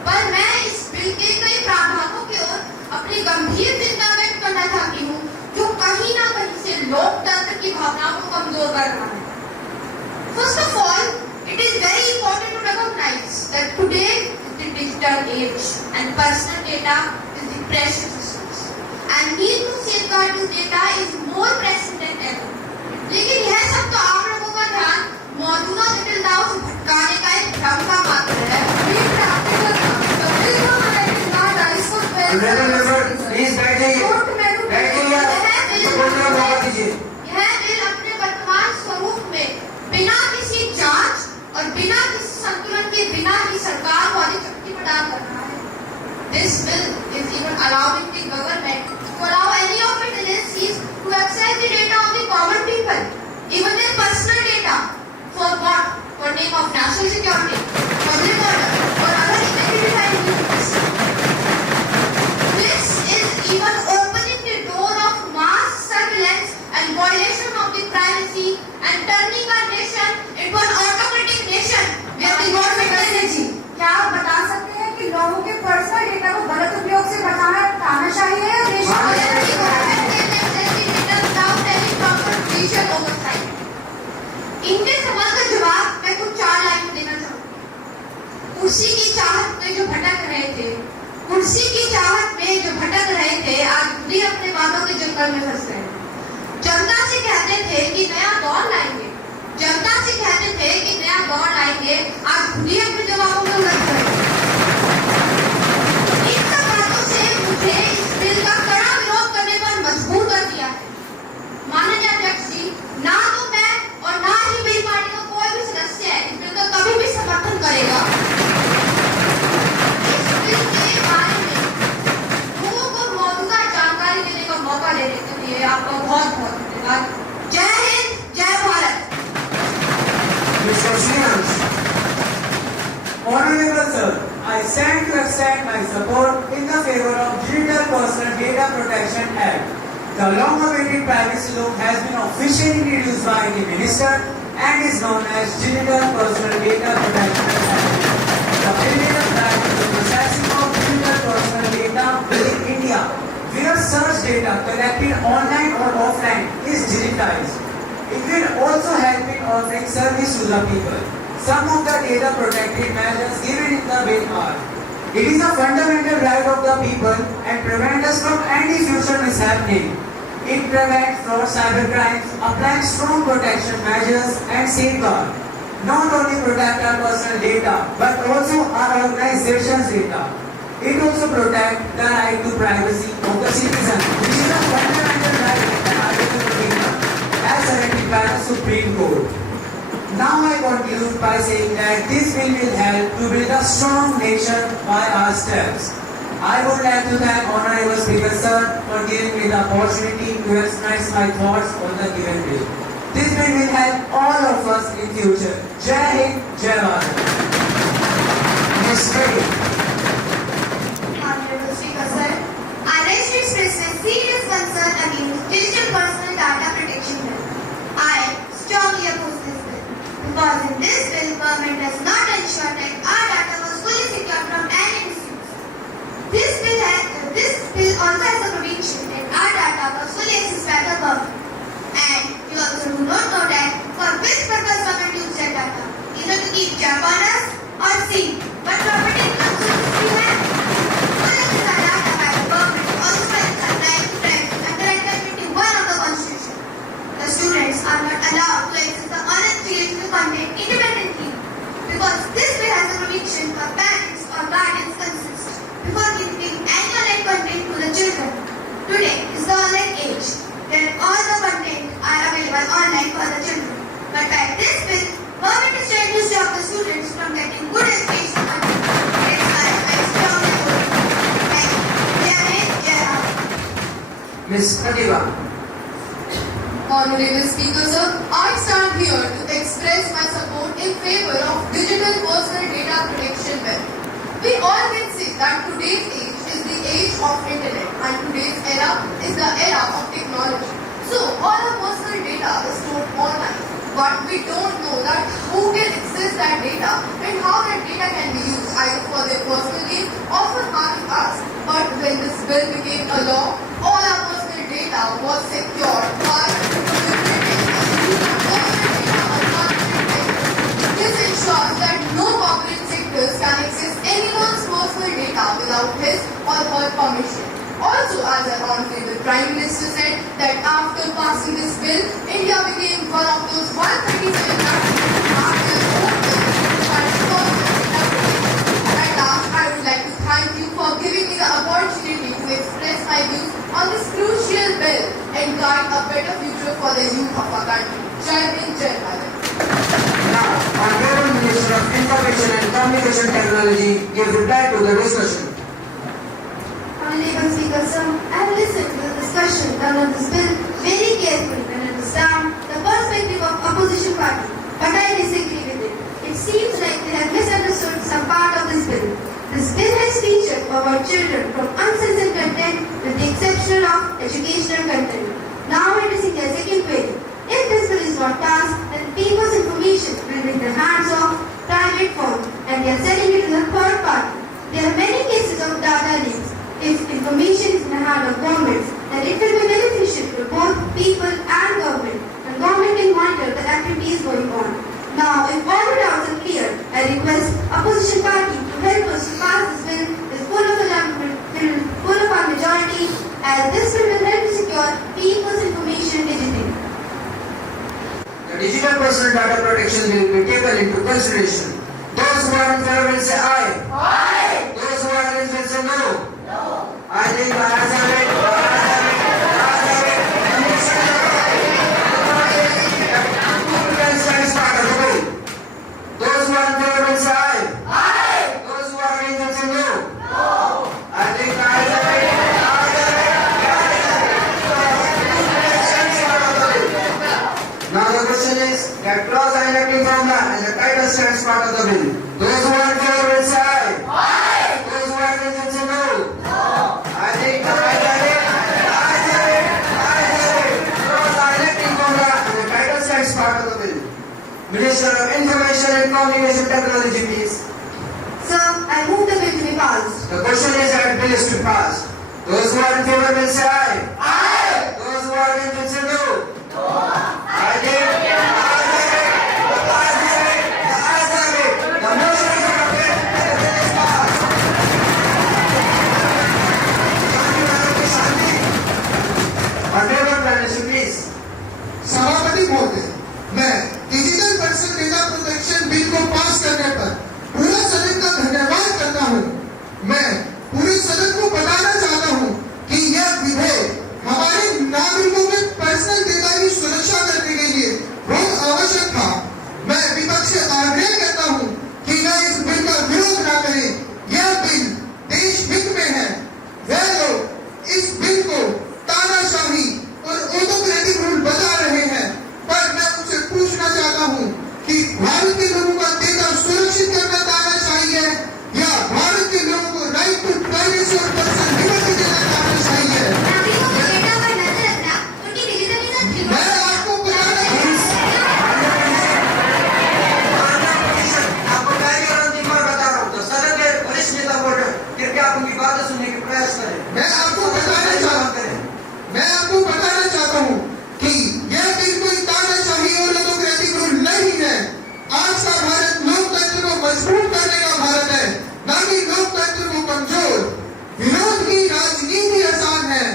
पर मैं इस बिल के कई प्रावधानों की ओर अपनी गंभीर चिंता व्यक्त करना चाहती हूँ जो कहीं ना कहीं से लोकतंत्र की भावनाओं को कमजोर कर रहा है। First of all, it is very important to recognize that today is the digital age and personal data is the precious resource and need to safeguard this data is more pressing than ever. लेकिन यह सब तो आप लोगों का ध्यान मौजूदा जटिलताओं से भटकाने का एक भ्रम का मात्र है। यह बिल अपने वर्तमान स्वरूप में बिना किसी जांच और बिना किसी संतुलन के बिना ही सरकार को अधिक शक्ति प्रदान कर रहा है। This bill is even allowing the government to allow any of its agencies to access the data of the common people, even their personal data. For what? For name of national security, public order, or other identified needs. This is even opening the door of mass surveillance and violation of the privacy and turning our nation into an autocratic nation where the government agency. क्या आप बता सकते हैं कि लोगों के personal data को गलत उपयोग से बचाना तानाशाही है या देश इनके सवाल का जवाब मैं कुछ 4 लाइन देना चाहूँगी। कुर्सी की चाहत में जो भटक रहे थे, कुर्सी की चाहत में जो भटक रहे थे, आज भी अपने बातों के जंगल में फंस गए। जनता से कहते थे कि नया दौर लाएंगे, जनता से कहते थे कि नया दौर लाएंगे, आज खुद ही अपने जवाबों में उलझ गए। इन सब बातों से मुझे इस बिल का कड़ा विरोध करने पर मजबूर कर दिया है। माननीय अध्यक्ष जी, ना तो मैं और ना ही मेरी पार्टी का कोई भी सदस्य है इस बिल का कभी भी समर्थन करेगा। इस बिल के बारे में लोगों को मौजूदा जानकारी देने का मौका देने के लिए आपका बहुत बहुत धन्यवाद। जय हिंद, जय Bharat. Mr. Srinivas. Honorable Sir, I stand to extend my support in the favor of Digital Personal Data Protection Act. The long-awaited privacy law has been officially introduced by the Minister and is known as Digital Personal Data Protection Act. The bill is applied to the processing of digital personal data within India, where such data collected online or offline is digitized. It will also help in offering service to the people. Some of the data protected measures given in the bill are: it is a fundamental right of the people and prevents us from any future mishappening. It prevents fraud, cybercrimes, applying strong protection measures and safeguards. Not only protect our personal data, but also our organization's data. It also protects the right to privacy of the citizen, which is a fundamental right and article of freedom, as guaranteed by the Supreme Court. Now I conclude by saying that this bill will help to build a strong nation by our steps. I would like to thank Honorable Speaker Sir for giving me the opportunity to express my thoughts on the given bill. This bill will help all of us in future. Jai Hind, Jai Bharat. Honorable Speaker Sir, I wish to express my serious concern against Digital Personal Data Protection Bill. I strongly oppose this bill because in this bill, government does not ensure that our data was fully secure from any misuse. This bill also has a provision that our data was fully accessed by the government. And you also do not know that for which purpose government use that data, either to keep check on us or see what property concerns we have. Full access our data by the government also provides our right to privacy under Article 21 of the Constitution. The students are not allowed to access the uneducated content independently because this bill has a provision for parents or guardians consent before giving any online content to the children. Today is the online age, where all the content are available online for the children. But by this bill, government is trying to stop the students from getting good education content. That's why I strongly oppose it. Thank you. Jai Hind, Jai Bharat. Ms. Pratibha. Honorable Speaker Sir, I stand here to express my support in favor of Digital Personal Data Protection Bill. We all can see that today's age is the age of internet and today's era is the era of technology. So all our personal data is stored online, but we don't know that who can access that data and how that data can be used either for their personal gain or for harming us. But when this bill became a law, all our personal data was secured by the implementation and use of personal data on non-protected. This ensures that no corporate sectors can access anyone's personal data without his or her permission. Also, as our Honorable Prime Minister said, that after passing this bill, India became one of those 137 countries who have their own bill for personal data protection. At last, I would like to thank you for giving me the opportunity to express my views on this crucial bill and guide a better future for the youth of our country. Jai Hind, Jai Bharat. Now, Honorable Minister of Information and Communication Technology gives reply to the discussion. Honorable Speaker Sir, I have listened to the discussion done on this bill very carefully and understand the perspective of opposition party, but I disagree with it. It seems like they have misunderstood some part of this bill. This bill has featured to avoid children from uncensored content with the exception of educational content. Now addressing their second query. If this bill is not passed, then people's information will be in the hands of private firms and they are selling it to the third party. There are many cases of data leaks. If information is in the hand of governments, then it will be beneficial to both people and government, and government can monitor the activities going on. Now, if all the doubts are clear, I request opposition party to help us to pass this bill with full of our majority, as this bill will help to secure people's information digitally. The Digital Personal Data Protection will be taken into consideration. Those who are in favor will say aye. Aye. Those who are against will say no. No. I think the ayes have it. Those who are in favor will say aye. Aye. Those who are against will say no. No. I think the ayes have it. Now the question is that clause I am from the title stands part of the bill. Those who are in favor will say aye. Aye. Those who are against will say no. No. I think the ayes have it. Ayes have it. Ayes have it. Those are electing Congra and the title stands part of the bill. Minister of Information and Communication Technology, please. Sir, I move the bill to be passed. The question is that bill is to be passed. Those who are in favor will say aye. Aye. Those who are against will say no. No. I think the ayes have it. The ayes have it. The ayes have it. The motion is adopted and the bill is passed. Shanti. Honorable Prime Minister, please. सभापति महोदय, मैं digital personal data protection bill को पास करने पर पूरा सदन का धन्यवाद करता हूँ। मैं पूरे सदन को बताना चाहता हूँ कि यह विधेयक हमारे नागरिकों के पर्सनल डेटा की सुरक्षा करने के लिए बहुत आवश्यक था। मैं विपक्ष से आग्रह करता हूँ कि वह इस बिल का विरोध न करें। यह बिल देश हित में है। वे लोग इस बिल को तानाशाही और ऑटोक्रेटिक रूल बता रहे हैं, पर मैं उनसे पूछना चाहता हूँ कि भारत के लोगों का डेटा सुरक्षित करना तानाशाही है या भारत के लोगों को राइट टू प्राइवेसी और पर्सनल लिबर्टी देना तानाशाही है। नागरिकों के डेटा पर नजर रखना उनकी निजता की मैं आपको बताना आपको पहली और अंतिम बार बता रहा हूँ, तो सदन के वरिष्ठ नेता वोटर कृपया आप उनकी बातें सुनने का प्रयास करें। मैं आपको बताना चाहता हूँ कि यह बिल कोई तानाशाही और ऑटोक्रेटिक रूल नहीं है। आज का भारत लोकतंत्र को मजबूत करने का भारत है, न कि लोकतंत्र को कमजोर। विरोध की राजनीति आसान है,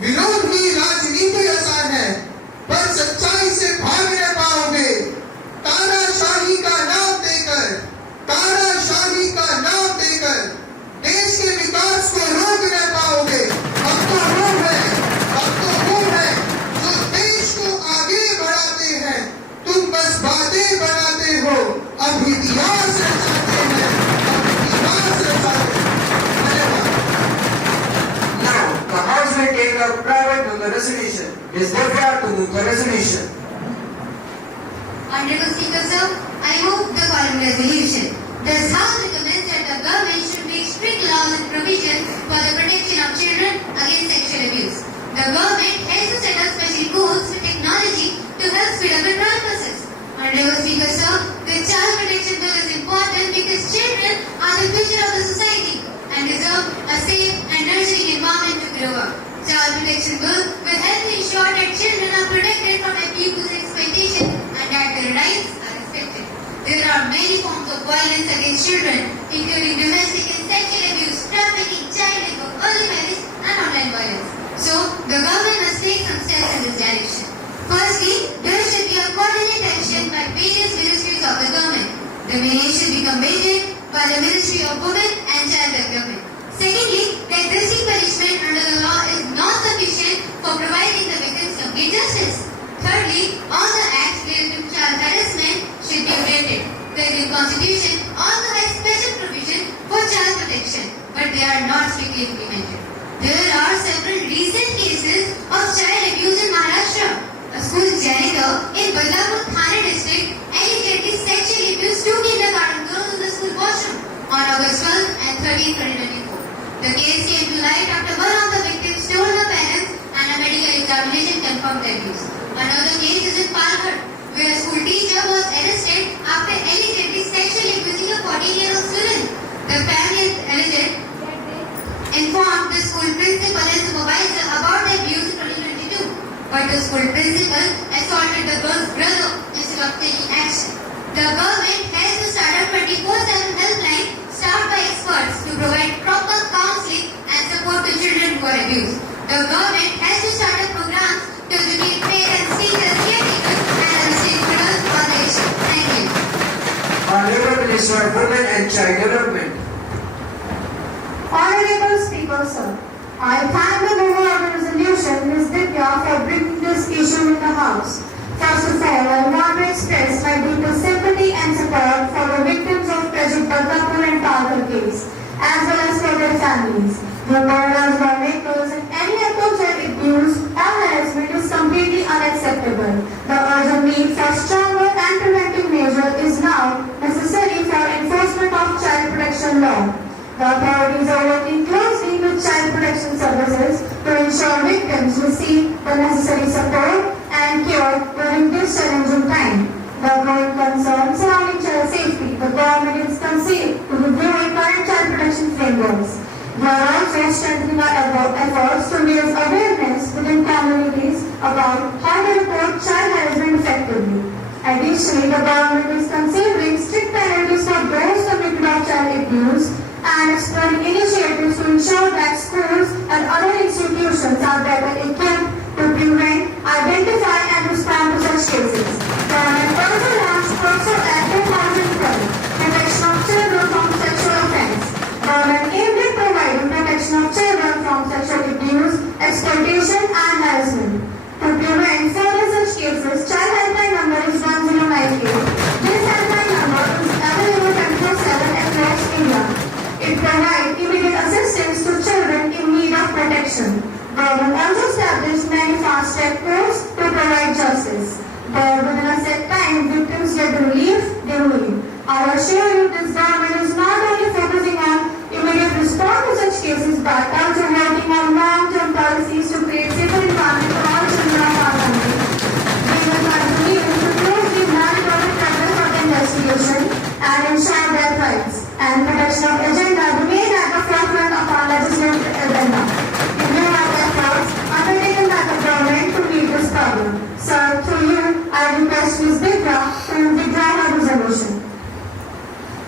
विरोध की राजनीति आसान है, पर सच्चाई से भाग नहीं पाओगे। तानाशाही का नाम देकर, तानाशाही का नाम देकर देश के विकास को रोक नहीं पाओगे। अब तो वो है जो देश को आगे बढ़ाते हैं। तुम बस बातें बनाते हो, अब इतिहास रचाते हैं, अब इतिहास रचाते हैं। Now, the House will take up private on the resolution. It is therefore to move the resolution. Honorable Speaker, sir, I move the following resolution. This House recommends that the government should make strict laws and provisions for the protection of children against sexual abuse. The government has to set up special codes with technology to help speed up the trial process. Honorable Speaker, sir, the Child Protection Bill is important because children are the future of the society and deserve a safe and nurturing environment to grow up. Child Protection Bill will help to ensure that children are protected from abuse and exploitation and that their rights are respected. There are many forms of violence against children, including domestic and sexual abuse, trafficking, child labor, early marriage, and online violence. So, the government must take some steps in this direction. Firstly, there should be a coordinated action by various ministries of the government. The main should be combated by the Ministry of Women and Child Development. Secondly, the existing punishment under the law is not sufficient for providing the victims complete justice. Thirdly, all the acts related to child harassment should be updated. The Indian Constitution also has special provision for child protection, but they are not strictly implemented. There are several recent cases of child abuse in Maharashtra. A school janitor in Badlapur Thane district allegedly sexually abused two kindergarten girls in the school washroom on August 12 and 13, 2024. The case came to light after one of the victims told her parents and a medical examination confirmed the abuse. Another case is in Palghar, where a school teacher was arrested after allegedly sexually abusing a 14-year-old student. The family alleged informed the school principal and supervisor about the abuse in 2022, but the school principal assaulted the girl's brother instead of taking action. The government has to start a 24/7 helpline staffed by experts to provide proper counseling and support to children who are abused. The government has to start a program to educate parents, teachers, caretakers, and other stakeholders on the issue. Thank you. Honorable Minister of Women and Child Development. Honorable Speaker, sir, I thank the mover of the resolution, Ms. Divya, for bringing this issue in the House. First of all, I want to express my deepest sympathy and support for the victims of tragic Badlapur and Palghar case, as well as for their families. The murders, lawmakers, and any approach at abuse or harassment is completely unacceptable. The urgent need for stronger and preventive measures is now necessary. The authorities are working closely with child protection services to ensure victims receive the necessary support and care during this challenging time. The growing concern surrounding child safety, the government is conceived to review current child protection frameworks. We are also strengthening our efforts to raise awareness within communities about how to report child harassment effectively. Additionally, the government is considering strict penalties for those convicted of child abuse and exploring initiatives to ensure that schools and other institutions are better equipped to prevent, identify and respond to such cases. Government also launched POCSO Act 2012, Protection of Children from Sexual Offence. Government aimed at providing protection of children from sexual abuse, exploitation and harassment. To prevent further such cases, child helpline number is 1098. This helpline number is available 24/7 across India. It provides immediate assistance to children in need of protection. Government also established many fast-track courts to provide justice. Where within a set time, victims get the relief they need. I assure you this government is not only focusing on immediate response to such cases, but also working on long-term policies to create safer environment for all children of our country. We will continue to closely monitor the progress of the investigation and ensure their rights and protection of agenda remain at the forefront of our legislative agenda. We will have efforts undertaken by the government to meet this problem. Sir, through you, I request Ms. Divya to withdraw her resolution.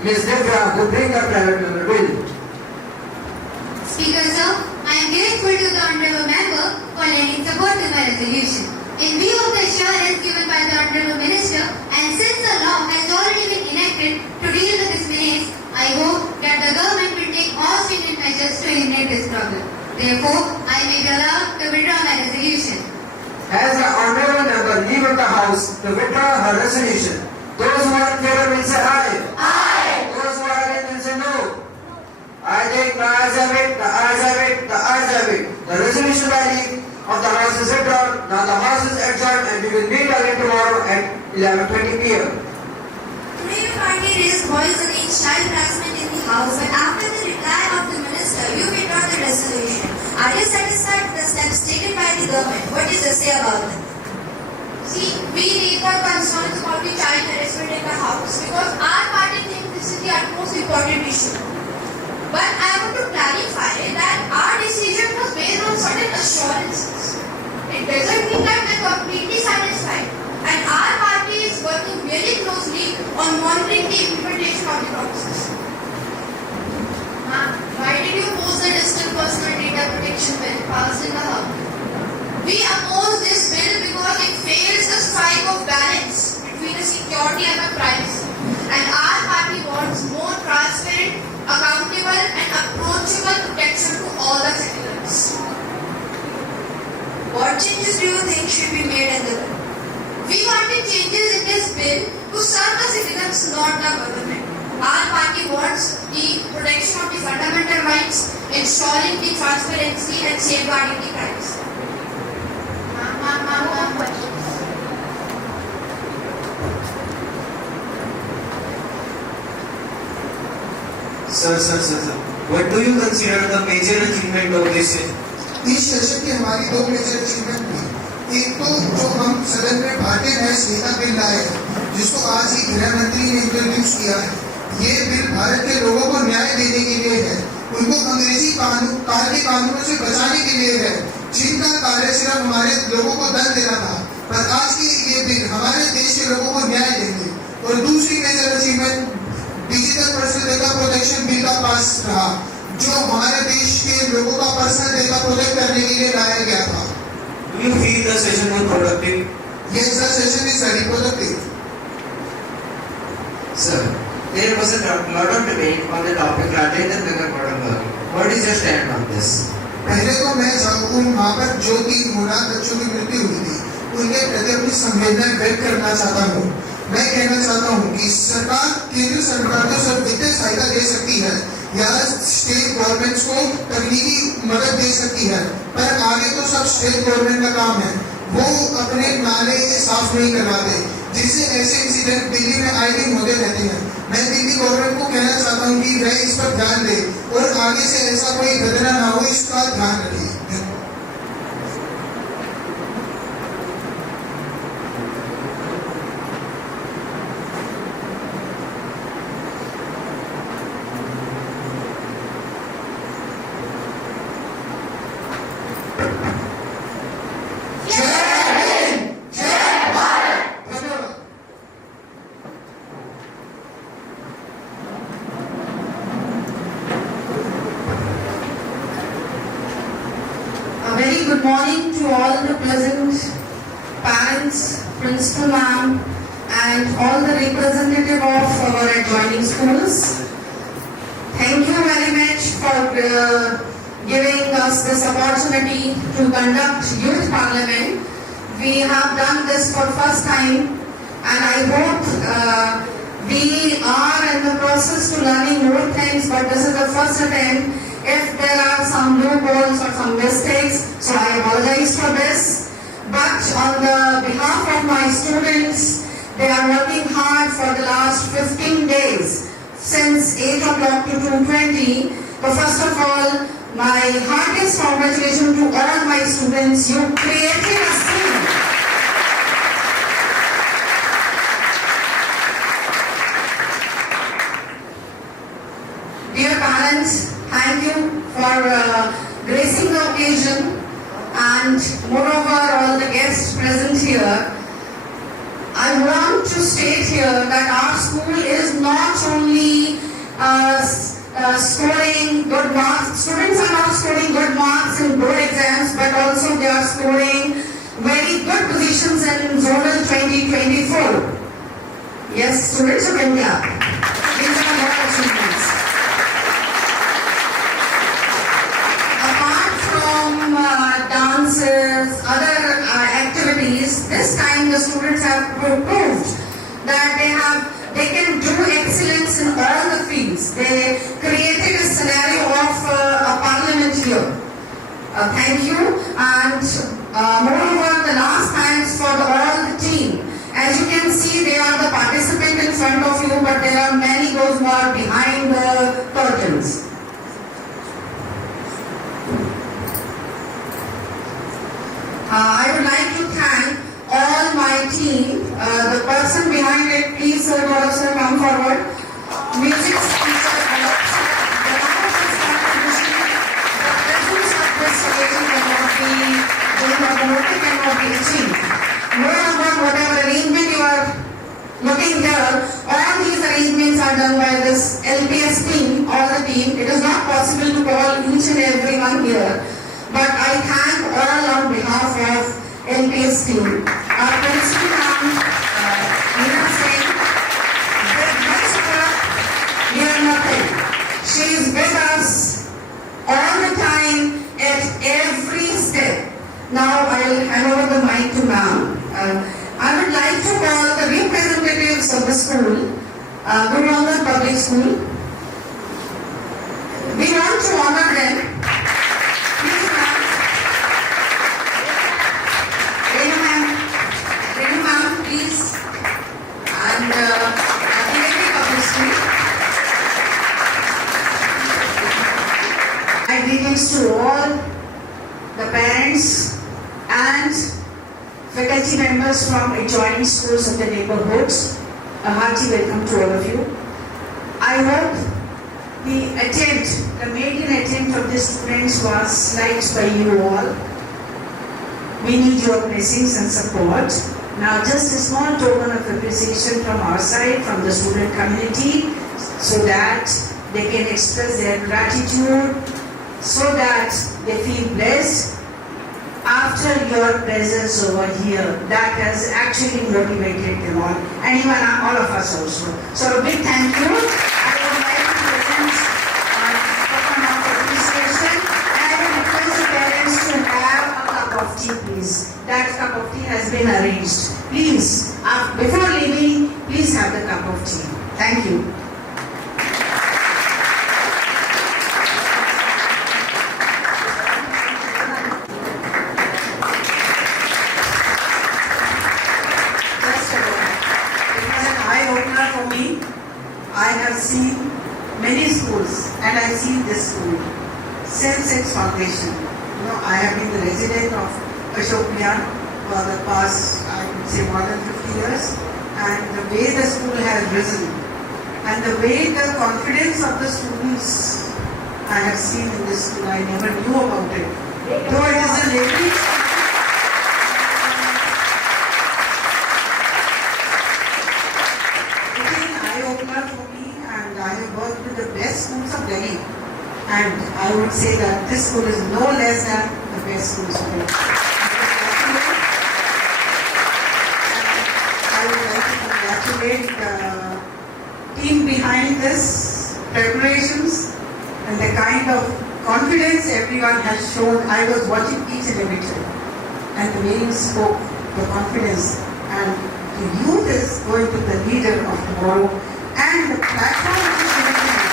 Ms. Divya will bring the private member bill. Speaker sir, I am grateful to the honorable member for lending support to my resolution. In view of the assurance given by the honorable minister, and since the law has already been enacted to deal with this menace, I hope that the government will take all stringent measures to eliminate this problem. Therefore, I may be allowed to withdraw my resolution. As the honorable member leaves the house to withdraw her resolution, those who are in favor will say aye. Aye. Those who are against will say no. I think the ayes have it, the ayes have it, the ayes have it. The resolution by leave of the house is withdrawn. Now the house is adjourned and we will meet again tomorrow at 11:20 p.m. Today your party raised voice against child harassment in the house, but after the reply of the minister, you withdraw the resolution. Are you satisfied with the steps taken by the government? What is your say about it? See, we raised our concerns about the child harassment in the house because our party thinks this is the utmost important issue. But I want to clarify that our decision was based on certain assurances. It doesn't mean that we're completely satisfied. And our party is working very closely on monitoring the implementation of the process. Why did you oppose the Digital Personal Data Protection Bill passed in the House? We oppose this bill because it fails the strike of balance between the security and the privacy. And our party wants more transparent, accountable and approachable protection to all the citizens. What changes do you think should be made in the bill? We wanted changes in this bill to serve the citizens, not the government. Our party wants the protection of the fundamental rights, ensuring the transparency and safeguarding the privacy. Sir. What do you consider the major achievement of this? इस session की हमारी दो major achievement हुई। एक तो जो हम सदन में भारतीय न्याय संहिता बिल लाए हैं, जिसको आज ही गृह मंत्री ने इंट्रोड्यूस किया है। ये बिल भारत के लोगों को न्याय देने के लिए है, उनको अंग्रेजी काल के कानूनों से बचाने के लिए है, जिनका कार्य सिर्फ हमारे लोगों को दंड देना था। पर आज की ये बिल हमारे देश के लोगों को न्याय देंगे। और दूसरी major achievement digital personal data protection bill का पास रहा, जो हमारे देश के लोगों का पर्सनल डेटा प्रोटेक्ट करने के लिए लाया गया था। Do you feel the session was productive? Yes, the session is very productive. Sir, there was a lot of debate on the topic Rajendra Nagar Kodambar. What is your stand on this? पहले तो मैं वहाँ पर जो 3 मुनाद बच्चों की मृत्यु हुई थी, उनके प्रति अपनी संवेदनाएं व्यक्त करना चाहता हूँ। मैं कहना चाहता हूँ कि सरकार, केंद्र सरकार तो सिर्फ वित्तीय सहायता दे सकती है या स्टेट गवर्नमेंट्स को तकनीकी मदद दे सकती है, पर आगे तो सब स्टेट गवर्नमेंट का काम है। वो अपने नाले साफ नहीं करवाते, जिससे ऐसे इंसिडेंट दिल्ली में आए दिन होते रहते हैं। मैं दिल्ली गवर्नमेंट को कहना चाहता हूँ चाहूंगी वह इस पर ध्यान दे और आगे से ऐसा कोई घटना ना हो, इसका ध्यान रखिए। A very good morning to all the present parents, principal ma'am, and all the representative of our adjoining schools. Thank you very much for giving us this opportunity to conduct youth parliament. We have done this for first time, and I hope we are in the process to learning more things, but this is the first attempt. If there are some loopholes or some mistakes, so I apologize for this. But on the behalf of my students, they are working hard for the last 15 days, since 8 o'clock to 2:20. So first of all, my heartiest congratulations to all my students. You created a scene. Dear parents, thank you for gracing the occasion, and moreover all the guests present here. I want to state here that our school is not only scoring good marks. Students are not scoring good marks in board exams, but also they are scoring very good positions in Zonal 2024. Yes, students of India. These are our achievements. Apart from dances, other activities, this time the students have proved that they can do excellence in all the fields. They created a scenario of a parliament here. Thank you, and moreover the last thanks for all the team. As you can see, they are the participant in front of you, but there are many those who are behind the curtains. I would like to thank all my team. The person behind it, please sir, come forward. Music teacher, the presence of this station cannot be achieved. Moreover, whatever arrangement you are looking here, all these arrangements are done by this LPS team, all the team. It is not possible to call each and everyone here, but I thank all on behalf of LPS team. Our principal ma'am, Meena Singh, best work, here nothing. She is with us all the time at every step. Now I will hand over the mic to ma'am. I would like to call the representatives of the school, Guru Angad Public School. We want to honor them. Please ma'am. Renu ma'am, please. And DAV Public School. My greetings to all the parents and faculty members from adjoining schools of the neighborhoods. A hearty welcome to all of you. I hope the maiden attempt of the students was liked by you all. We need your blessings and support. Now just a small token of appreciation from our side, from the student community, so that they can express their gratitude, so that they feel blessed after your presence over here. That has actually motivated them all, and even all of us also. So a big thank you. I would like to present our token of appreciation, and I would request the parents to have a cup of tea, please. That cup of tea has been arranged. Please, before leaving, please have the cup of tea. Thank you. I have seen many schools, and I've seen this school since its foundation. You know, I have been the resident of Ashok Miyan for the past, I would say, more than 50 years, and the way the school has risen, and the way the confidence of the students I have seen in this school, I never knew about it. Though it is a neighboring school, it is an eye-opener for me, and I have worked with the best schools of Delhi. And I would say that this school is no less than the best schools of Delhi. I would like to congratulate the team behind this preparations and the kind of confidence everyone has shown. I was watching each and every child, and the way you spoke, the confidence, and the youth is going to be the leader of tomorrow, and the platform which is given to you.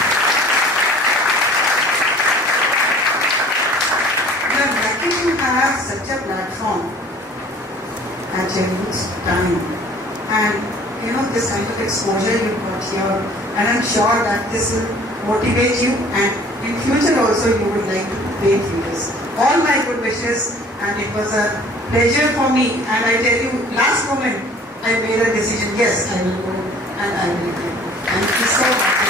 You are lucky to have such a platform at your youth time, and you know this kind of exposure you got here, and I'm sure that this will motivate you, and in future also you would like to be great leaders. All my good wishes, and it was a pleasure for me, and I tell you, last moment I made a decision, yes, I will go and I will go. Thank you so much.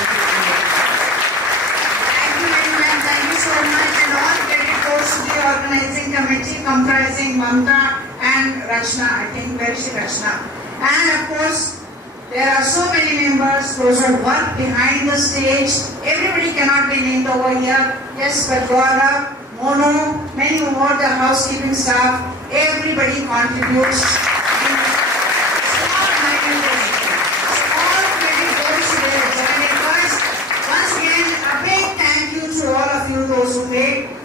Thank you very much. Thank you so much. And all credit goes to the organizing committee comprising Mamta and Rachna. I think where is Rachna? And of course, there are so many members, those who work behind the stage. Everybody cannot be named over here. Yes, but Gaurav, Mono, many more, the housekeeping staff, everybody contributes.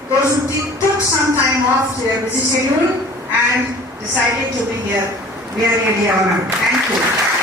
Those who took some time off their busy schedule and decided to be here. We are really honored. Thank you.